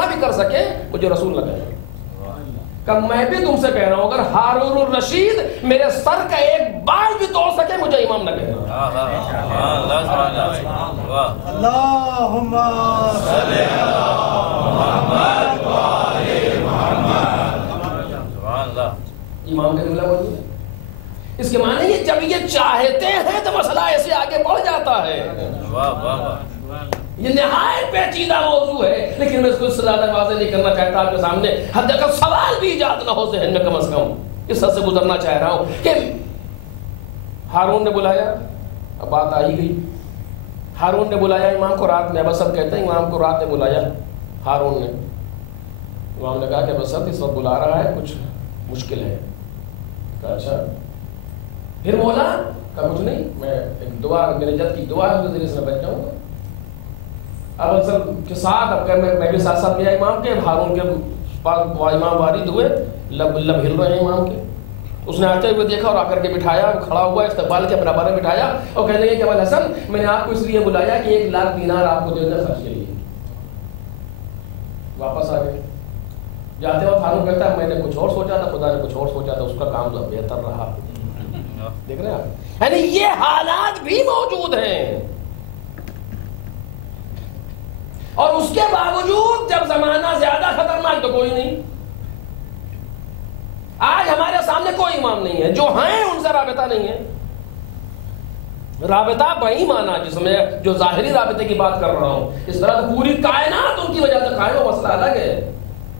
بھی کر سکے، مجھے رسول نہ کہنا۔ کہ میں بھی تم سے کہہ رہا ہوں، اگر ہارون الرشید میرے سر کا ایک بال بھی توڑ سکے، مجھے امام نہ کہنا۔ اللہم صلی علی محمد و آل محمد۔ امام کا جملہ موجود ہے۔ اس کے معنی یہ جب یہ چاہتے ہیں تو مسئلہ ایسے آگے بڑھ جاتا ہے۔ یہ نہایت پیچیدہ موضوع ہے، لیکن میں اس کو اس سے زیادہ واضح نہیں کرنا چاہتا آپ کے سامنے، حد تک سوال بھی ایجاد نہ ہو ذہن میں، کم از کم اس حد سے گزرنا چاہ رہا ہوں کہ ہارون نے بلایا، اب بات آ ہی گئی، ہارون نے بلایا امام کو رات میں، ابو سب کہتے ہیں امام کو رات میں بلایا ہارون نے، امام نے کہا کہ ابو سب اس وقت بلا رہا ہے، کچھ مشکل ہے، کہا اچھا، پھر بولا، کہا کچھ نہیں، میں ایک دعا، میرے جد کی دعا ہے اس کے ذریعے سے میں بچ جاؤں گا۔ اب سب کے ساتھ، اب میں بھی ساتھ ساتھ گیا امام کے، ہارون کے پاس امام وارد ہوئے، لب ہل رہے ہیں امام کے، اس نے آتے ہوئے دیکھا اور آ کر کے بٹھایا، کھڑا ہوا استقبال کے برابر میں بٹھایا اور کہنے لگے کہ ابو الحسن میں نے آپ کو اس لیے بلایا کہ 1 لاکھ دینار آپ کو دینا خرچ کے لیے۔ واپس آ گئے، جاتے وقت ہارون کہتا ہے میں نے کچھ اور سوچا تھا، خدا نے کچھ اور سوچا تھا، اس کا کام تو بہتر رہا۔ دیکھ رہے ہیں آپ، یعنی یہ حالات بھی موجود ہیں، اور اس کے باوجود جب زمانہ زیادہ خطرناک تو کوئی نہیں۔ آج ہمارے سامنے کوئی امام نہیں ہے، جو ہیں ان سے رابطہ نہیں ہے، رابطہ بہی مانا جس میں جو ظاہری رابطے کی بات کر رہا ہوں، اس طرح تو پوری کائنات ان کی وجہ سے قائم، وہ مسئلہ الگ ہے۔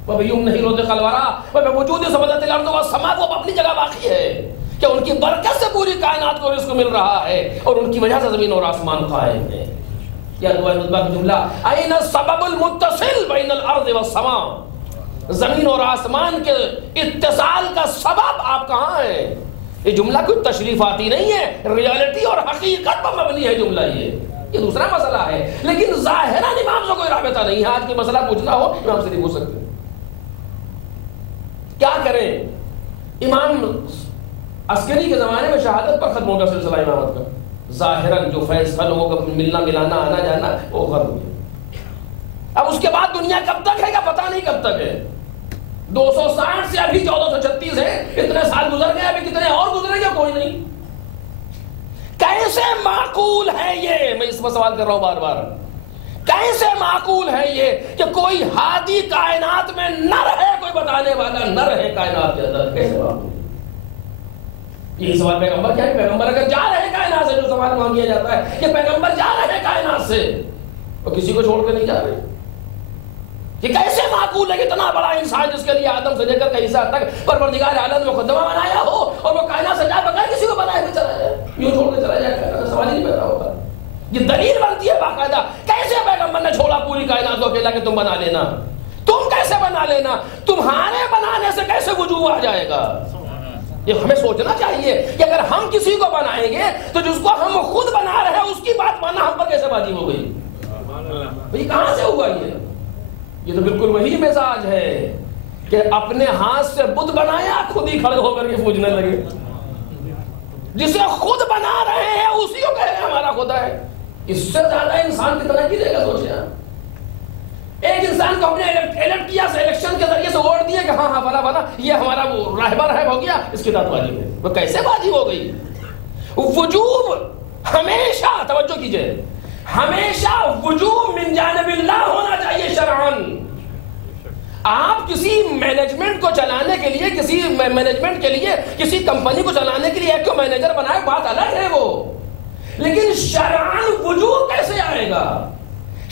وَبِيُمْنِهِ رُدِقَ الْوَرَىٰ وَبِوُجُودِ سَبَدَتِ الْأَرْضُ وَالسَّمَاءُ، وہ اپنی جگہ باقی ہے کہ ان کی برکت سے پوری کائنات کو رزق مل رہا ہے، اور ان کی وجہ سے زمین اور آسمان قائم ہے۔ یا دعا نطبہ کا جملہ اَيْنَ السَّبَبُ الْمُتَّصِلُ بَيْنَ الْأَرْضِ وَالسَّمَاءِ، زمین اور آسمان کے اتصال کا سبب آپ کہاں ہیں؟ یہ جملہ کوئی تشریفاتی نہیں ہے، ریالٹی اور حقیقت پر مبنی ہے جملہ، یہ دوسرا مسئلہ ہے، لیکن ظاہراً امام سے کوئی رابطہ نہیں ہے۔ آج کوئی مسئلہ پوچھنا ہو امام سے نہیں پوچھ سکتے، کیا کریں؟ امام عسکری کے زمانے میں شہادت پر ختم ہوگا سلسلہ امامت کا، ظاہراً جو فیض خلقوں کا ملنا ملانا آنا جانا وہ ختم ہو گیا۔ اب اس کے بعد دنیا کب تک ہے کا پتہ نہیں کب تک ہے، 260 سے ابھی 1436 ہے، اتنے سال گزر گئے، ابھی کتنے اور گزرے گا کوئی نہیں۔ کیسے معقول ہے یہ، میں اس پر سوال کر رہا ہوں بار بار، کیسے معقول ہے یہ کہ کوئی ہادی کائنات میں نہ رہے، کوئی بتانے والا نہ رہے کائنات کے اندر، کیسے معقول؟ یہی سوال پیغمبر کیا ہے، پیغمبر اگر جا رہے کائنات سے، جو سوال وہاں کیا جاتا ہے کہ پیغمبر جا رہے کائنات سے اور کسی کو چھوڑ کے نہیں جا رہے، یہ کیسے معقول ہے کہ اتنا بڑا انسان جس کے لیے آدم سے لے کر عیسیٰ تک پروردگار عالم نے مقدمہ بنایا ہو، اور وہ کائنات سے جائے بغیر کسی کو بنائے ہوئے چلا جائے، یوں چھوڑ کے چلا جائے، سوال ہی نہیں پیدا ہوتا۔ یہ دلیل بنتی ہے باقاعدہ، کیسے پیغمبر نے چھوڑا پوری کائنات کو اکیلا کہ تم بنا لینا، تم کیسے بنا لینا، تمہارے بنانے سے کیسے وجوہ آ جائے گا؟ یہ ہمیں سوچنا چاہیے کہ اگر ہم کسی کو بنائیں گے تو جس کو ہم خود بنا رہے ہیں اس کی بات ماننا ہم پر کیسے بازی ہو گئی؟ یہ کہاں سے ہوا؟ یہ تو بالکل وہی مزاج ہے کہ اپنے ہاتھ سے بت بنایا، خود ہی کھڑے ہو کر کے پوجنے لگے، جسے خود بنا رہے ہیں اسی کو کہہ رہے ہیں ہمارا خدا ہے۔ اس سے زیادہ انسان کتنا کی دے گا؟ سوچیں آپ، ایک انسان کو ہم نے الیکٹ کیا، الیکشن کے ذریعے سے ووٹ دیے کہ ہاں ہاں فلاں فلاں یہ ہمارا وہ رہبر ہے، ہو گیا، اس کی ذات واجب ہے، وہ کیسے بازی ہو گئی؟ وجوب ہمیشہ، توجہ کیجئے، ہمیشہ وجوب من جانب اللہ ہونا چاہیے شرعاً۔ آپ کسی مینجمنٹ کو چلانے کے لیے، کسی مینجمنٹ کے لیے، کسی کمپنی کو چلانے کے لیے ایک کو مینیجر بنائے، بات الگ ہے وہ، لیکن شرعاً وجوب کیسے آئے گا؟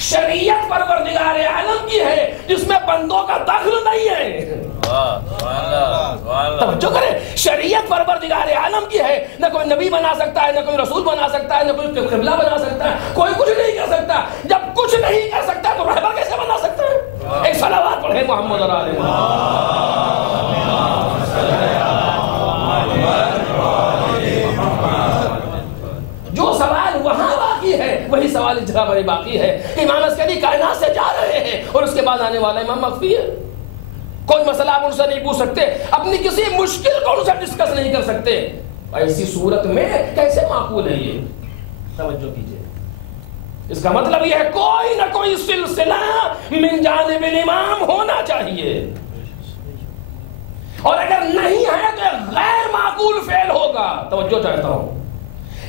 شریعت پروردگار عالم کی ہے جس میں بندوں کا دخل نہیں ہے۔ توجہ کریں، شریعت پروردگار عالم کی ہے، نہ کوئی نبی بنا سکتا ہے، نہ کوئی رسول بنا سکتا ہے، نہ کوئی قبلہ بنا سکتا ہے، کوئی کچھ نہیں کر سکتا۔ جب کچھ نہیں کر سکتا تو رہبر کیسے بنا سکتا ہے؟ ایک صلوات پڑھیں محمد اور آل محمد۔ جو سوال وہاں باقی ہے وہی سوال اس جگہ پر باقی ہے۔ امام عسکری کائنات سے جا رہے ہیں اور اس کے بعد آنے والا امام مخفی ہے، کوئی مسئلہ آپ ان سے نہیں پوچھ سکتے، اپنی کسی مشکل کو ان سے ڈسکس نہیں کر سکتے۔ ایسی صورت میں کیسے معقول ہے یہ؟ توجہ کیجئے، اس کا مطلب یہ ہے کوئی نہ کوئی سلسلہ من جانب الامام ہونا چاہیے، اور اگر نہیں ہے تو ایک غیر معقول فعل ہوگا۔ توجہ چاہتا ہوں،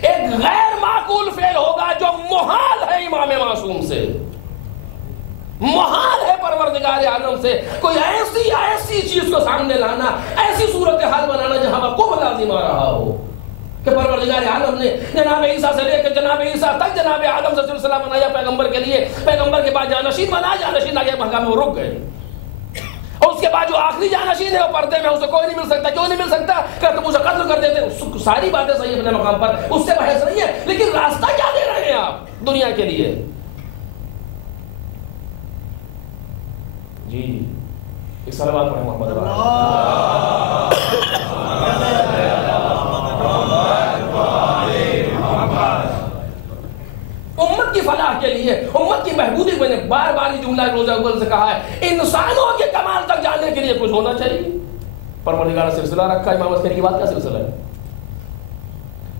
ایک غیر معقول فعل ہوگا جو محال ہے امام معصوم سے، محال ہے پروردگار عالم سے کوئی ایسی چیز کو سامنے لانا، ایسی صورتحال بنانا جہاں وقوع لازم آ رہا ہو کہ پروردگار عالم نے جناب عیسیٰ سے لے کر جناب عیسیٰ تک جناب آدم سے سلسلہ بنایا پیغمبر کے لیے، پیغمبر کے بعد جانشین بنا، جانشین آگے مقام وہ رک گئے، اور اس کے بعد جو آخری جانشین ہے وہ پردے میں، اسے کوئی نہیں مل سکتا. کیوں نہیں مل سکتا؟ کہ تم اسے قتل کر دیتے. ساری باتیں صحیح اپنے مقام پر، اس سے بحث نہیں ہے، لیکن راستہ کیا دے رہے ہیں آپ دنیا کے لیے؟ جی ایک صلوات پڑھیں محمد امت کی فلاح کے لیے، امت کی محبوبی. میں نے بار بار یہ جملہ روزہ اول سے کہا ہے، انسانوں کے کمال تک جانے کے لیے کچھ ہونا چاہیے. پروردگار نے سلسلہ رکھا. امام عسکری کی بات کا سلسلہ ہے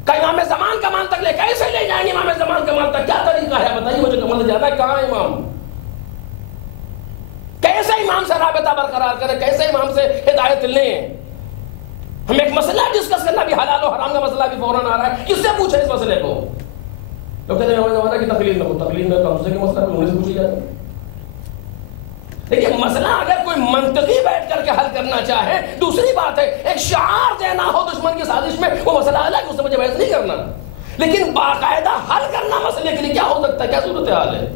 کہ امام زمان کمال تک لے کیسے لے جائیں گے؟ امام زمان کمال تک کیا طریقہ ہے بتائیے مجھے. کمال جانا ہے کہاں امام؟ کیسے امام سے رابطہ برقرار کریں؟ کیسے امام سے ہدایت لیں؟ ہم ایک مسئلہ ڈسکس کرنا بھی، حلال و حرام کا مسئلہ بھی فوراً آ رہا ہے، کس سے پوچھیں اس مسئلے کو؟ لوگ کہتے ہیں ہمارے زمانہ کی تقلید میں، تقلید میں کم سے کم مسئلہ انہیں سے پوچھی جاتا ہے. لیکن مسئلہ اگر کوئی منطقی بیٹھ کر کے حل کرنا چاہے دوسری بات ہے. ایک شعار دینا ہو دشمن کی سازش میں وہ مسئلہ الگ، اس سے مجھے بحث نہیں کرنا. لیکن باقاعدہ حل کرنا مسئلے کے لیے کیا ہو سکتا ہے، کیا صورتحال ہے؟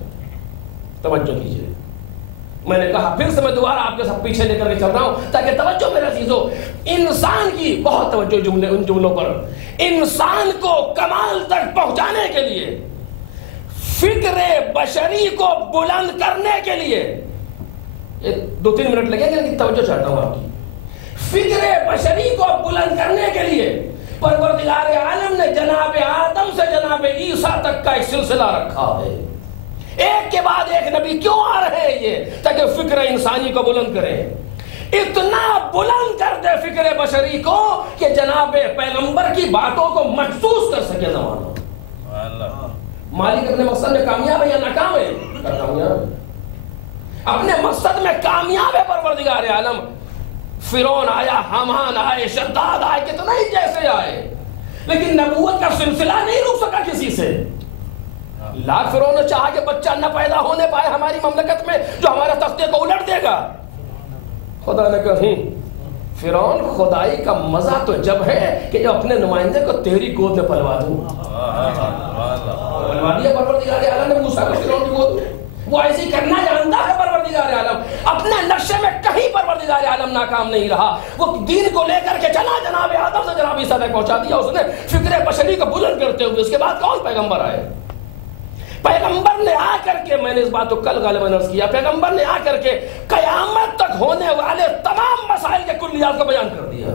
توجہ کیجیے. میں نے کہا پھر سے میں دوبارہ آپ کے ساتھ پیچھے لے کر کے چل رہا ہوں تاکہ توجہ میرے عزیزو، انسان کی بہت توجہ جملے ان جملوں پر. انسان کو کمال تک پہنچانے کے لیے، فکر بشری کو بلند کرنے کے لیے، 2-3 منٹ لگیں گے لیکن توجہ چاہتا ہوں آپ کی. فکر بشری کو بلند کرنے کے لیے پروردگار عالم نے جناب آدم سے جناب عیسیٰ تک کا ایک سلسلہ رکھا ہے. ایک کے بعد ایک نبی کیوں آ رہے ہیں؟ یہ تاکہ فکر انسانی کو بلند کریں. اتنا بلند کر دے فکر بشری کو کہ جناب پیغمبر کی باتوں کو محسوس کر سکے زمانہ. مالک اپنے مقصد میں کامیاب ہے یا ناکام ہے؟ کامیاب ہے. اپنے مقصد میں کامیاب ہے پروردگار عالم. فرعون آیا، حامان آئے، شداد آئے، کتنا ہی جیسے آئے، لیکن نبوت کا سلسلہ نہیں رک سکا کسی سے. لاکھ فرعون نے چاہا کہ بچہ نہ پیدا ہونے پائے ہماری مملکت میں جو ہمارے تختے کو الٹ دے گا. خدا نے کہا فرعون خدائی کا مزہ تو جب ہے کہ جب اپنے نمائندے کو تیری گود میں پلوا دوں. پلوا دیا پروردگار عالم نے موسیٰ کو فرعون کی گود میں. وہ ایسی کرنا جانتا ہے پروردگار عالم. اپنے نقشے میں کہیں پروردگار عالم ناکام نہیں رہا. وہ دین کو لے کر کے چلا جناب آدم سے جناب عیسیٰ تک پہنچا دیا اس نے فکر بشری کو بلند کرتے ہوئے. اس کے بعد کون پیغمبر آئے؟ پیغمبر نے آ کر کے، میں نے اس بات کو کل غالباً عرض کیا، پیغمبر نے آ کر کے قیامت تک ہونے والے تمام مسائل کے کلیات کو بیان کر دیا.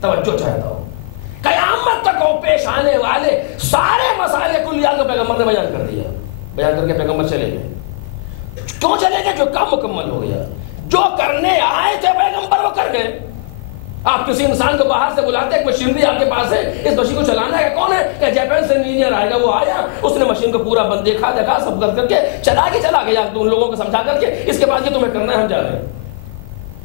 توجہ چاہتا ہوں، قیامت تک وہ پیش آنے والے سارے مسائل کے کلیات کو پیغمبر نے بیان کر دیا. بیان کر کے پیغمبر چلے گئے. کیوں چلے گئے؟ جو کام مکمل ہو گیا. جو کرنے آئے تھے پیغمبر وہ کر گئے. آپ کسی انسان کو باہر سے بلاتے ہیں، ایک مشینری آپ کے پاس ہے، اس مشین کو چلانا ہے، کون ہے؟ کہ جاپان سے انجینئر آئے گا. وہ آیا، اس نے مشین کو پورا بند دیکھا سب کر کے چلا گیا ان لوگوں کو سمجھا کر کے. اس کے بعد یہ تمہیں کرنا ہے، ہم جا رہے ہیں.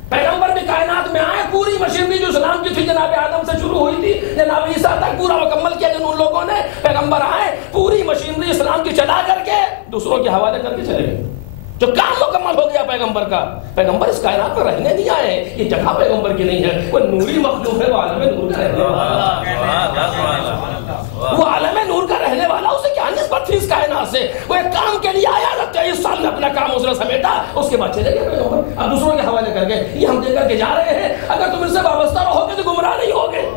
پیغمبر بھی کائنات میں آئے، پوری مشینری جو اسلام کی تھی جناب آدم سے شروع ہوئی تھی جناب عیسیٰ تک پورا مکمل کیا. جن ان لوگوں نے پیغمبر آئے، پوری مشینری اسلام کی چلا کر کے دوسروں کے حوالے کر کے چلے گئے. جو کام مکمل ہو گیا پیغمبر کا. پیغمبر اس کائنات میں رہنے نہیں آئے، یہ جگہ پیغمبر کی نہیں ہے. وہ نوری مخلوق ہے، وہ عالم نور کا رہنے والا. وہ عالم نور کا رہنے والا، اسے کیا نسبت تھی اس کائنات سے؟ وہ ایک کام کے لیے آیا تھا، 23 سال میں اپنا کام اس نے سمیٹا، اس کے بعد چلے گئے پیغمبر. اب دوسروں کے حوالے کر گئے. یہ ہم دے کر کے جا رہے ہیں. اگر تم ان سے وابستہ رہو گے تو گمراہ نہیں ہوگے.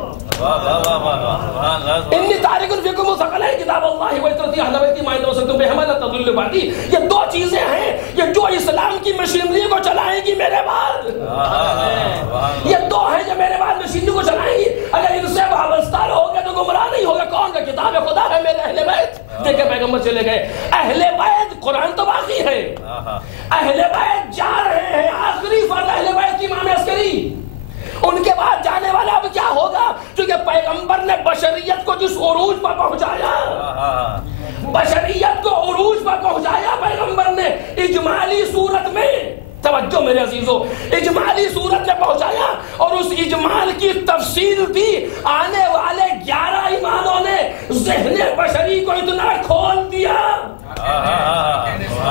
انی تارک فیکم ثقلین کتاب اللہ و اطرتی اہل بیتی ما ان وصلتم بہما لا تضل بعدی. یہ دو چیزیں ہیں یہ جو اسلام کی مشینری کو چلائیں گی میرے بعد. یہ دو ہیں جو میرے بعد مشینری کو چلائیں گی. اگر ان سے وابستہ رہو گے تو گمراہ نہیں ہوگا. کون کا کتاب خدا ہے میرے اہل بیت. دیکھ کے پیغمبر چلے گئے. اہل بیت قرآن تو باقی ہے. اہل بیت جا رہے ہیں. آخری فرد اہل بیت کی امام عسکری. ان کے بعد جانے والا اب کیا ہوگا؟ کیونکہ پیغمبر نے بشریت کو جس عروج پر پہنچایا، بشریت کو عروج پر پہنچایا پیغمبر نے اجمالی صورت میں. توجہ میرے عزیزو، اجمالی صورت میں پہنچایا اور اس اجمال کی تفصیل دی. آنے والے 11 ایمانوں نے ذہن بشری کو اتنا کھول دیا،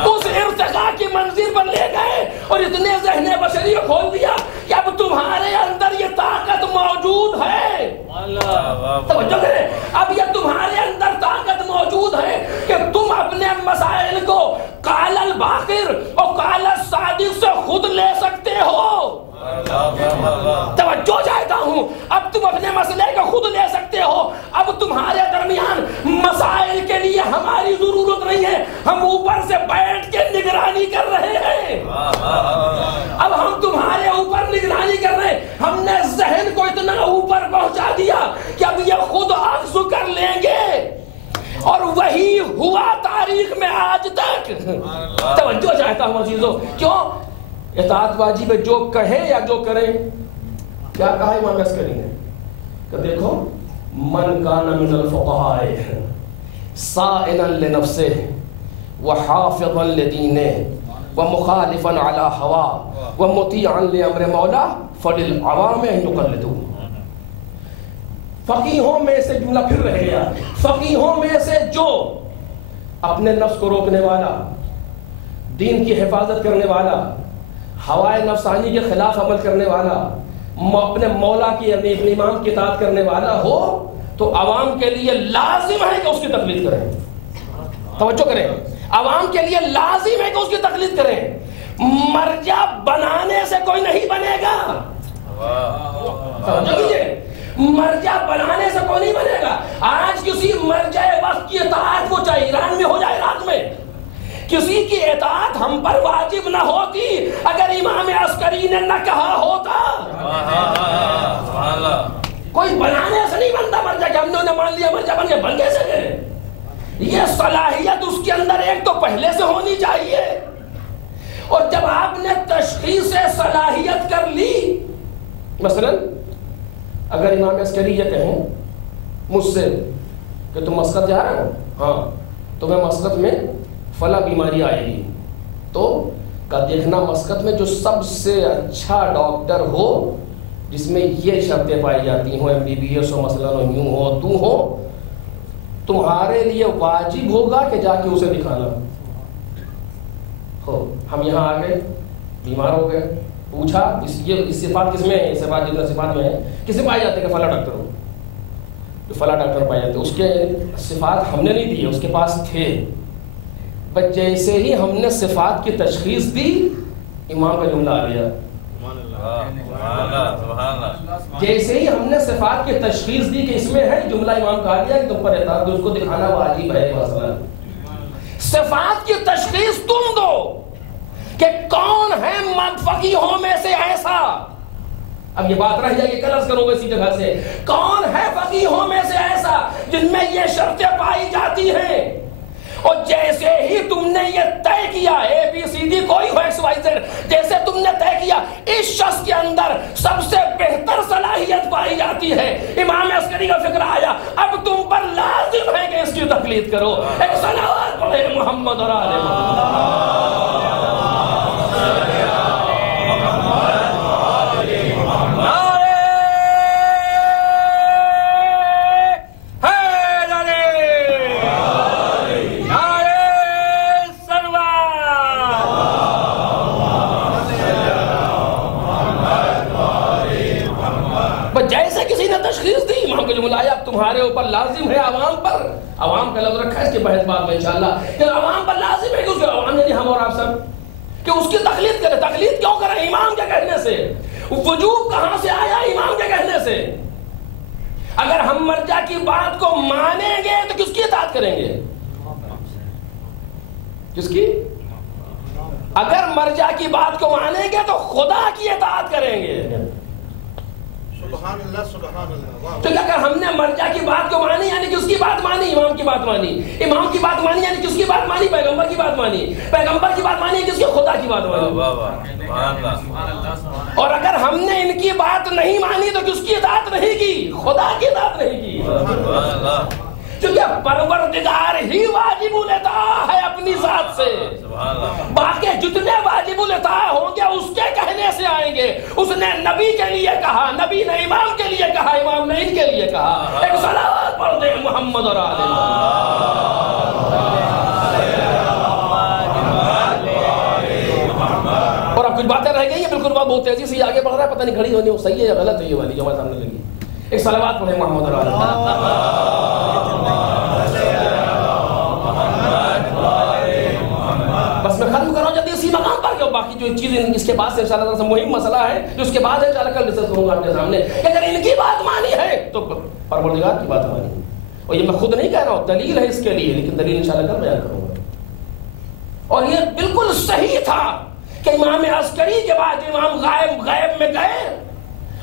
اس ارتقاء کی منزل پر لے گئے اور اتنے ذہن بشری کو کھول دیا کہ اب تمہارے اندر یہ طاقت موجود ہے. توجہ کریں، اب یہ تمہارے اندر طاقت موجود ہے کہ تم اپنے مسائل کو قال الباقر اور قال الصادق سے خود لے سکتے ہو. اور وہی ہوا تاریخ میں آج تک. توجہ چاہتا ہوں عزیزو. کیوں؟ اطاعت واجب ہے، جو کہیں یا جو کریں. کیا کہا امام عسکری نے کہ دیکھو، من کان من الفقہاء سائلا لنفسہ وحافظا لدینہ ومخالفا علی ہوا ومطیعا لامر مولا فللعوام ان یقلدوہ. فقیہوں میں سے جملہ پھر رہ گیا، فقیہوں میں سے جو اپنے نفس کو روکنے والا، دین کی حفاظت کرنے والا، ہوائے نفسانی کے خلاف عمل کرنے والا، اپنے مولا کی یعنی اپنے امام کی اطاعت کرنے والا ہو تو عوام کے لیے لازم ہے کہ اس کی تقلید کریں. توجہ کریں، عوام کے لیے لازم ہے کہ اس کی تقلید کریں. مرجع بنانے سے کوئی نہیں بنے گا. توجہ کیجئے، مرجع بنانے سے کوئی نہیں بنے گا. آج کسی مرجع وقت کی اطاعت وہ چاہے ایران میں ہو جائے عراق میں، کسی کی اطاعت ہم پر واجب نہ ہوتی اگر امام عسکری نے نہ کہا ہوتا. کوئی بنانے سے نہیں بنتا مرجع کہ ہم نے مان لیا مرجع بن گیا. بن کیسے گئے؟ یہ صلاحیت اس کے اندر ایک تو پہلے سے ہونی چاہیے، اور جب آپ نے تشخیص صلاحیت کر لی، مثلا اگر امام عسکری یہ کہیں مجھ سے کہ تم مسقط جا رہے ہو، ہاں تمہیں مسقط میں فلاں بیماری آئے گی، تو کا دیکھنا مسقط میں جو سب سے اچھا ڈاکٹر ہو جس میں یہ شرطیں پائی جاتی ہوں، MBBS ہو مثلا، یوں ہو تو ہو، تمہارے لیے واجب ہوگا کہ جا کے اسے دکھانا ہو. ہم یہاں آ گئے، بیمار ہو گئے، پوچھا اس صفات کس میں ہے، صفات جتنا صفات میں ہے کسے پائے جاتے ہیں کہ فلاں ڈاکٹر ہو، تو فلاں ڈاکٹر پائے جاتے ہیں. اس کے صفات ہم نے نہیں دیے، اس کے پاس تھے. بس جیسے ہی ہم نے صفات کی تشخیص دی، امام کا جملہ آ گیا. جیسے ہی ہم نے صفات کی تشخیص دی کہ اس میں ہے، جملہ امام کا آ گیا کہ تم پر اطاعت اس کو دکھانا واجب ہے. مثلا صفات کی تشخیص تم دو کہ کون ہے فقیہوں میں سے ایسا. اب یہ بات رہ جائے گی، کل عرض کروں گا اسی جگہ سے، کون ہے فقیہوں میں سے ایسا جن میں یہ شرطیں پائی جاتی ہیں. اور جیسے ہی تم نے یہ طے کیا ABCD کوئی ہو XYZ، جیسے تم نے طے کیا اس شخص کے اندر سب سے بہتر صلاحیت پائی جاتی ہے، امام عسکری کا فکر آیا اب تم پر لازم ہے کہ اس کی تقلید کرو. ایک صلوات پڑھے محمد اور آل محمد. تمہارے اوپر لازم ہے عوام پر، عوام کا لفظ رکھا ہے اس کے بحث بعد میں انشاءاللہ، کہ عوام پر لازم ہے کہ اس کے عوام یعنی ہم اور آپ سب کہ اس کی تقلید کرے. تقلید کیوں کریں؟ امام کے کہنے سے. وجوب کہاں سے آیا؟ امام کے کہنے سے. اگر ہم مرجع کی بات کو مانیں گے تو کس کی اطاعت کریں گے؟ کس کی؟ اگر مرجع کی بات کو مانیں گے تو خدا کی اطاعت کریں گے. سبحان اللہ سبحان اللہ. تو اگر ہم نے مرجع کی بات کو مانی یعنی کہ اس کی بات مانی، امام کی بات مانی، امام کی بات مانی یعنی کہ اس کی بات مانی، پیغمبر کی بات مانی، پیغمبر کی بات مانی کس کی؟ خدا کی بات مانی. اور اگر ہم نے ان کی بات نہیں مانی تو کس کی اطاعت نہیں کی؟ خدا کی اطاعت نہیں کی. کیونکہ پروردگار ہی واجب الاطاعہ ہے اپنی ذات سے. باقی جتنے واجب الاطاعہ ہوں گے اس کے کہنے سے آئیں گے. اس نے نبی کے لیے کہا، نبی نے امام کے لیے کہا، امام نے ان کے لیے کہا. ایک صلوات پڑھ دیں محمد اور آل محمد. اور اب کچھ باتیں رہ گئی ہیں، بالکل بات بہت تیزی سے آگے بڑھ رہا ہے، پتہ نہیں کھڑی ہونی صحیح ہے یا غلط ہے یہ والی جو ہمارے سامنے لگی. ایک صلوات پڑھیں محمد اور آل محمد. بس میں ختم کر رہا ہوں جلدی اسی مقام پر کہ باقی جو چیز اس کے بعد سے انشاءاللہ سے مہم مسئلہ ہے جو اس کے بعد ہے انشاءاللہ کل ڈسکس کروں گا آپ کے سامنے کہ اگر ان کی بات مانی ہے تو پروردگار کی بات مانی. اور یہ میں خود نہیں کہہ رہا ہوں، دلیل ہے اس کے لیے، لیکن دلیل انشاءاللہ کل بیان کروں گا. اور یہ بالکل صحیح تھا کہ امام عسکری کے بعد امام غیب میں گئے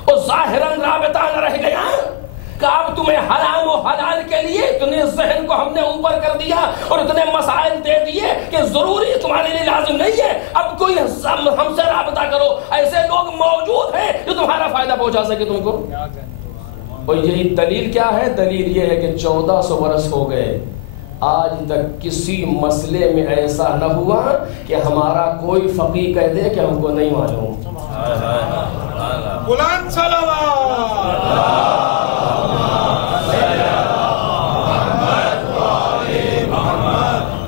اور ظاہراً رابطہ نہ رہ گیا کہ اب تمہیں حرام و حلال کے لیے اتنے ذہن کو ہم نے اوپر کر دیا اور اتنے مسائل دے دیے کہ ضروری تمہارے لیے لازم نہیں ہے اب کوئی ہم سے رابطہ کرو. ایسے لوگ موجود ہیں جو تمہارا فائدہ پہنچا سکے تم کو. اور یہی دلیل کیا ہے؟ دلیل یہ ہے کہ 1400 برس ہو گئے, آج تک کسی مسئلے میں ایسا نہ ہوا کہ ہمارا کوئی فقیہ کہہ دے کہ ہم کو نہیں معلوم. بلند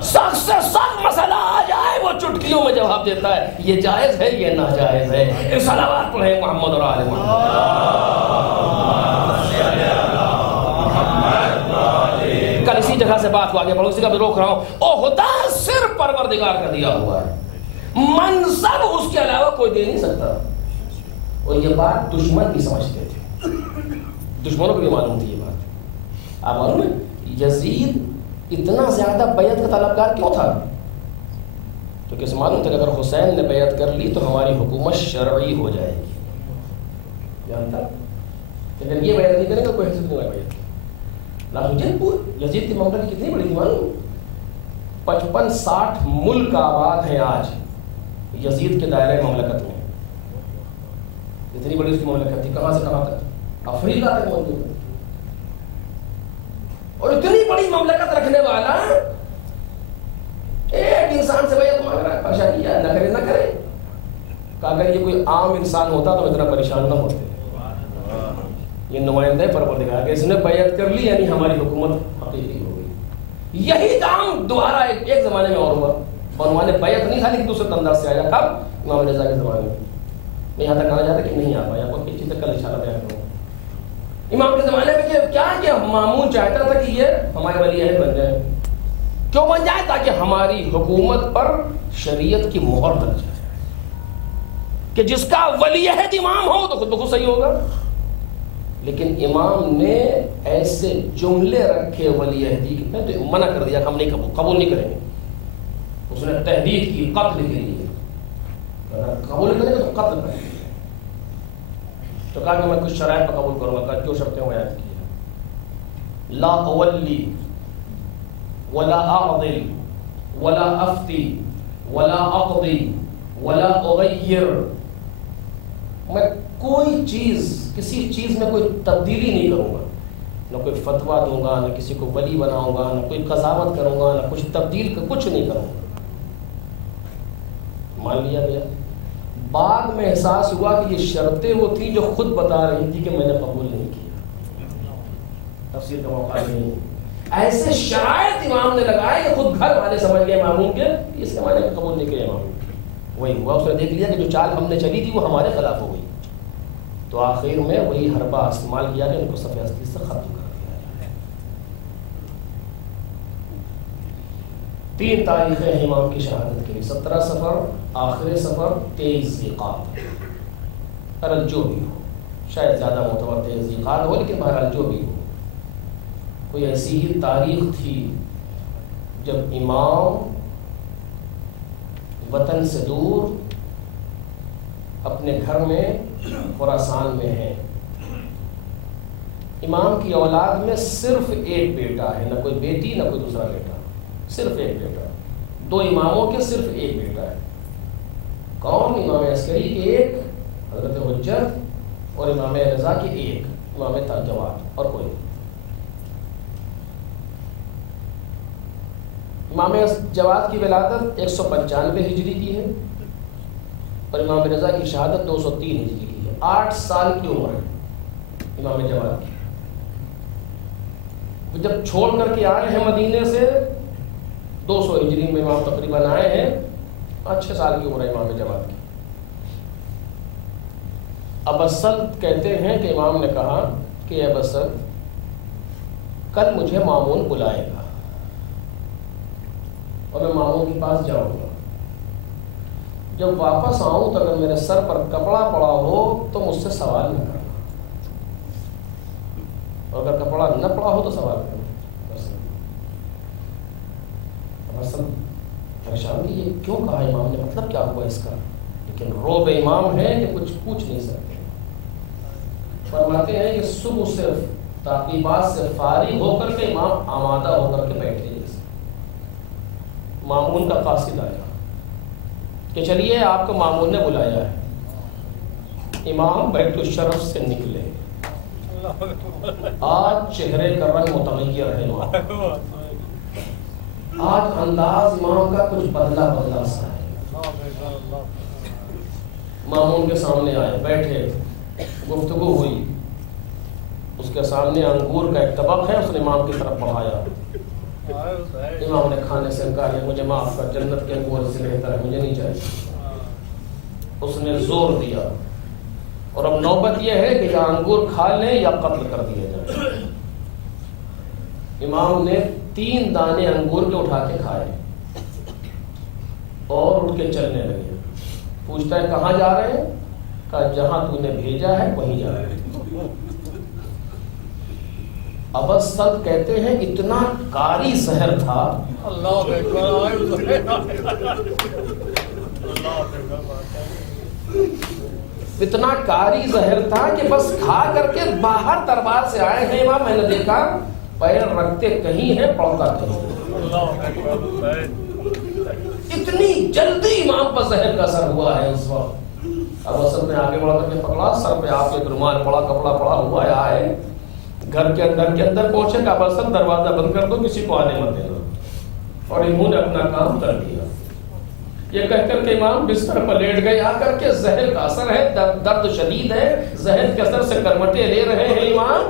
سخت سے سخت مسئلہ آ جائے وہ چٹکیوں میں جواب دیتا ہے, یہ جائز ہے یہ ناجائز ہے. صلوات پڑھیں محمد اور آل محمد. کل اسی جگہ سے بات ہوا, آگے پڑھو, اسی کا بھی روک رہا ہوں. عہدہ صرف پروردگار کا دیا ہوا ہے, منصب اس کے علاوہ کوئی دے نہیں سکتا. اور یہ بات دشمن بھی سمجھتے تھے, دشمنوں کو بھی معلوم تھی یہ بات. آپ معلوم ہے یزید اتنا زیادہ بیعت کا طلبگار کیوں تھا؟ کیونکہ اسے معلوم تھا کہ اگر حسین نے بیعت کر لی تو ہماری حکومت شرعی ہو جائے گی. جانتا لیکن یہ بیعت نہیں کرے گا کوئی حیثیت نہیں ہوگا بیعت. یزید کی مملکت کتنی بڑی تھی معلوم؟ 55-60 ملک آباد ہیں آج یزید کے دائرے مملکت میں. اتنی بڑی اس کی مملکت تھی, کہاں سے کہاں تک؟ افریقہ تک موجود ہے. اور اتنی بڑی مملکت رکھنے والا ایک انسان سے بیعت مانگ رہا ہے, پریشانی ہے, نہ کرے نہ کرے. کہ اگر یہ کوئی عام انسان ہوتا تو اتنا پریشان نہ ہوتے. یہ نمائندہ پروردگار کہ اس نے بیعت کر لی یعنی ہماری حکومت حقیقی ہو گئی. یہی کام دوبارہ ایک زمانے میں اور ہوا. بنوا نے بیعت نہیں تھا لیکن دوسرے انداز سے آیا. کب؟ امام رضا کے زمانے میں. میں یہاں تک کہا جاتا کہ نہیں آ پایا, کوئی کسی چیز کل اشارہ بیان کروں. امام کے زمانے میں کیا کہ مامون چاہتا تھا کہ یہ ہمارے ولی عہد بن جائے. کیوں بن جائے؟ تاکہ ہماری حکومت پر شریعت کی مہر لگ جائے کہ جس کا ولی عہد امام ہو تو خود بخود صحیح ہوگا. لیکن امام نے ایسے جملے رکھے ولی عہدی کے تو منع کر دیا کہ ہم نہیں قبول نہیں کریں گے. اس نے تحدید کی قتل کے لیے, قبول کریں گے تو قتل کریں گے. تو کہا کہ میں کچھ شرائط پر قبول کروں گا. جو شرطیں وہ یاد کیا, لا اولی ولا اعدل ولا افتی ولا اقضی ولا اغیر. میں کوئی چیز کسی چیز میں کوئی تبدیلی نہیں کروں گا, نہ کوئی فتویٰ دوں گا, نہ کسی کو ولی بناؤں گا, نہ کوئی قضاوت کروں گا, نہ کچھ تبدیل کچھ نہیں کروں گا. مان لیا گیا. بعد میں احساس ہوا کہ یہ شرطیں وہ تھیں جو خود بتا رہی تھی کہ میں نے قبول نہیں کیا. تفسیر کا موقع نہیں. ایسے شرائط امام نے لگائے کہ خود گھر والے سمجھ گئے معمول کے اس کے معنی میں قبول نہیں کیا امام. وہی ہوا, اس نے دیکھ لیا کہ جو چال ہم نے چلی تھی وہ ہمارے خلاف ہو گئی. تو آخر میں وہی حربہ استعمال کیا کہ ان کو صفحہ ہستی سے ختم کر دیا جائے. 3 تاریخیں امام کی شہادت کے لیے, 17 صفر, آخر صفر, 23 ذیقعدہ. بہرحال جو بھی ہو, شاید زیادہ معتبر 23 ذیقعدہ ہو, لیکن بہرحال جو بھی ہو, کوئی ایسی ہی تاریخ تھی جب امام وطن سے دور اپنے گھر میں خراسان میں ہیں. امام کی اولاد میں صرف ایک بیٹا ہے, نہ کوئی بیٹی نہ کوئی دوسرا بیٹا, صرف ایک بیٹا. 2 اماموں کے صرف ایک بیٹا ہے. کون؟ امام عسکری کے ایک, حضرت حجت, اور امام رضا کے ایک, امام جواد, اور کوئی. امام جواد کی ولادت 195 ہجری کی ہے اور امام رضا کی شہادت 203 ہجری کی ہے. 8 سال کی عمر ہے امام جواد کی. وہ جب چھوڑ کر کے آئے ہیں مدینے سے 200 ہجری میں امام تقریباً آئے ہیں, 6 سال کی عمر ہے امام جواد کی. ابو اسد کہتے ہیں کہ امام نے کہا کہ ابو اسد کل مجھے مامون بلائے گا اور میں مامون کے پاس جاؤں گا. جب واپس آؤں تو اگر میرے سر پر کپڑا پڑا ہو تو مجھ سے سوال نہ کرنا, اور اگر کپڑا نہ پڑا ہو تو سوال کرنا. بس پریشان کہ یہ کیوں کہا امام نے, مطلب کیا ہوا اس کا. لیکن روب امام ہے کہ کچھ پوچھ نہیں سکتے. فرماتے ہیں کہ صبح صرف تعقیبات سے فارغ ہو کر کے امام آمادہ ہو کر کے بیٹھے. مامون کا قاصد آیا کہ چلیے آپ کو مامون نے بلایا ہے. امام بیت الشرف سے نکلے. آج چہرے کا رنگ متغیر ہے. آج انداز امام کا کچھ بدلا بدلا سا ہے. مامون کے سامنے آئے, بیٹھے, گفتگو ہوئی. اس کے سامنے انگور کا ایک طبق ہے, اس نے امام کی طرف بڑھایا. امام نے کھانے سے کہا کہ مجھے معاف کر, جنت کے انگور سے بہتر ہے, مجھے نہیں چاہیے. اس نے زور دیا, اور اب نوبت یہ ہے کہ یا انگور کھا لیں یا قتل کر دیا جائے. امام نے 3 دانے انگور کے اٹھا کے کھائے اور اٹھ کے چلنے لگے. پوچھتا ہے کہاں جا رہے ہیں؟ کہا جہاں تو نے بھیجا ہے وہیں جا رہے ہیں. ابسط کہتے ہیں اتنا کاری زہر تھا, اتنا کاری زہر تھا کہ بس کھا کر کے باہر دربار سے آئے ہیں امام. میں نے دیکھا پیر رکھتے کہیں ہیں, پڑتا کہیں. اتنی جلدی امام پر زہر کا اثر ہوا ہے اس وقت. اب اسد نے آگے بڑھا کر کے پکڑا, سر پہ آپ کے رومال پڑا, کپڑا پڑا ہوا ہے. گھر کے اندر پہنچے کہ اب اسد دروازہ بند کر دو, کسی کو آنے مت دینا. اور انہوں نے اپنا کام کر دیا. یہ کہہ کر کے امام بستر پر لیٹ گئے. آ کر کے زہر کا اثر ہے, درد شدید ہے, زہر کے اثر سے کرمٹے لے رہے ہیں امام.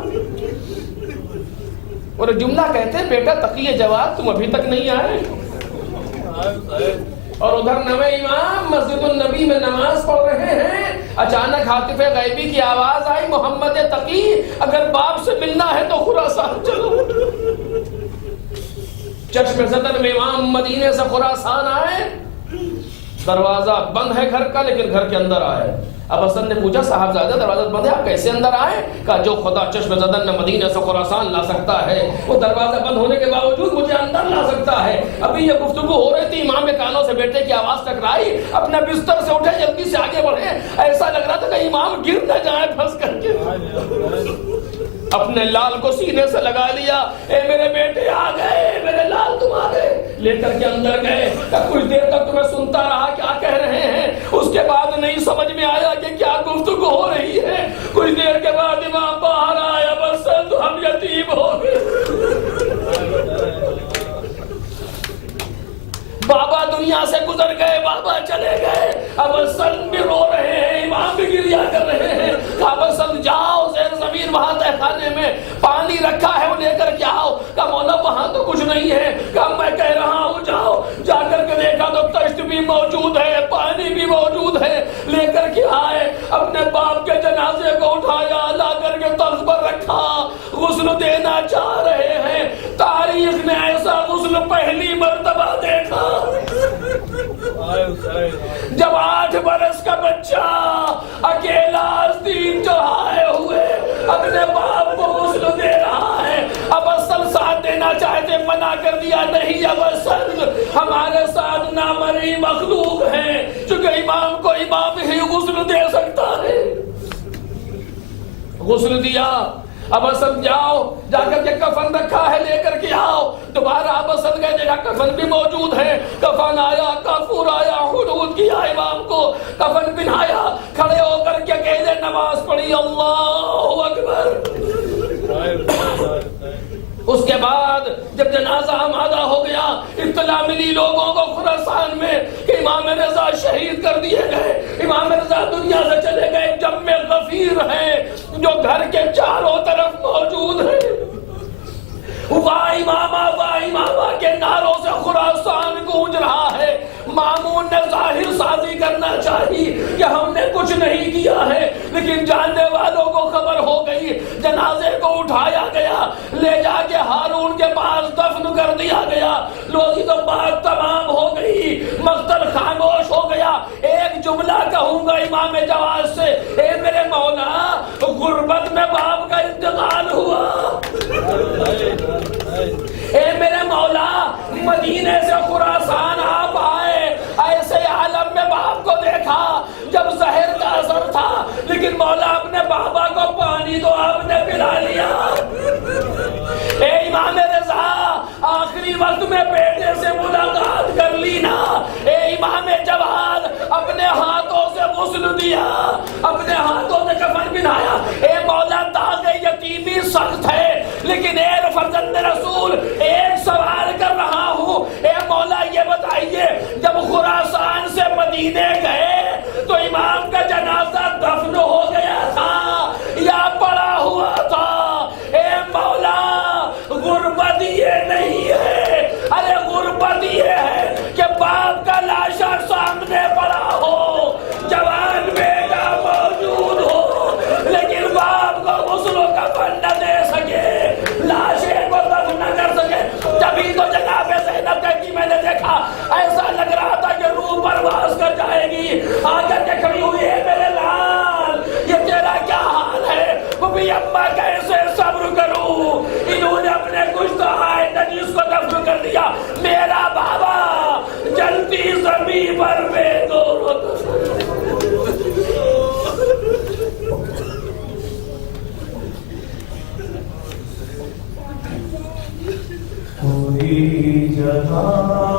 اور جملہ کہتے ہیں بیٹا تقی جواد تم ابھی تک نہیں آئے. اور ادھر نوے امام مسجد النبی میں نماز پڑھ رہے ہیں. اچانک ہاتف غیبی کی آواز آئی, محمد تقی اگر باپ سے ملنا ہے تو خراسان چلو. چشم زدن میں امام مدینے سے خراسان آئے. دروازہ بند ہے گھر کا, لیکن گھر کے اندر آئے. اب حسن نے پوچھا صاحبزادہ دروازہ بند ہے, آپ کیسے اندر آئے؟ کہا جو خدا چشم زدن میں مدینے سے خراسان لا سکتا ہے وہ دروازہ بند ہونے کے باوجود مجھے اندر لا سکتا ہے. ابھی یہ گفتگو ہو رہی تھی, امام کے کانوں سے بیٹے کی آواز ٹکرائی. اپنا بستر سے اٹھے, جلدی سے آگے بڑھے. ایسا لگ رہا تھا کہ امام گر نہ جائے پھنس کر کے. اپنے لال کو سینے سے لگا لیا. اے میرے بیٹے آ گئے, میرے لال تم آ گئے. لے کر کے اندر گئے. کچھ دیر تک تمہیں سنتا رہا کیا کہہ رہے ہیں. اس کے بعد نہیں سمجھ میں آیا کہ کیا گفتگو ہو رہی ہے. کچھ دیر کے بعد امام باہر آیا, بس تو ہم یتیم ہو گئے. بابا دنیا سے گزر گئے, بابا چلے گئے. اب سن بھی رو رہے ہیں, امام بھی گریا کر رہے ہیں. اب سن جاؤ زیر زمین وہاں تہ خانے میں پانی رکھا ہے وہ لے کر کے آؤ. کہ مولا وہاں تو کچھ نہیں ہے. کہ میں کہہ رہا ہوں جاؤ. جا کر کے دیکھا تو تشت بھی موجود ہے, پانی بھی موجود ہے. لے کر کے آئے, اپنے باپ کے جنازے کو اٹھایا, لا کر کے تخت پر رکھا. غسل دینا چاہ رہے ہیں. تاریخ نے ایسا غسل پہلی مرتبہ دیکھا. جب 8 برس کا بچہ اکیلا آستین چڑھائے ہوئے اپنے باپ کو غسل دے رہا ہے. اب اصل ساتھ دینا چاہتے, منع کر دیا. نہیں, اب اصل ہمارے ساتھ نامرئی مخلوق ہیں, چونکہ امام کو امام ہی غسل دے سکتا ہے. غسل دیا. اب اسد جاؤ, جا کر کے کفن رکھا ہے, لے کر کے آؤ. دوبارہ اب اسد گئے, دیکھا کفن بھی موجود ہے. کفن آیا, کافور آیا, خلود کیا امام کو, کفن پہنایا. کھڑے ہو کر کے اکیلے نماز پڑھی, اللہ اکبر. اس کے بعد جب جنازہ آمادہ ہو گیا, اطلاع ملی لوگوں کو خراسان میں کہ امام رضا شہید کر دیے گئے. امام رضا دنیا سے چلے گئے. جم میں غفیر ہے جو گھر کے چاروں طرف موجود ہے. واہ امامہ کے نعروں سے خراسان گونج رہا ہے. مامون نے ظاہر سازی کرنا چاہی کہ ہم نے کچھ نہیں کیا ہے, لیکن جاننے والوں کو خبر ہو گئی. جنازے کو اٹھایا گیا, لے جا کے ہارون کے پاس دفن کر دیا گیا. لوگی تو بات تمام ہو گئی, مقتل خاموش ہو گیا. ایک جملہ کہوں گا امام جواد سے, اے میرے مولا غربت میں باپ کا انتقال ہوا. اے میرے مولا مدینے سے خراسان آپ آئے, ایسے عالم میں باپ کو دیکھا جب زہر کا اثر تھا, لیکن مولا اپنے بابا کو پانی تو آپ نے پلا لیا. جہاں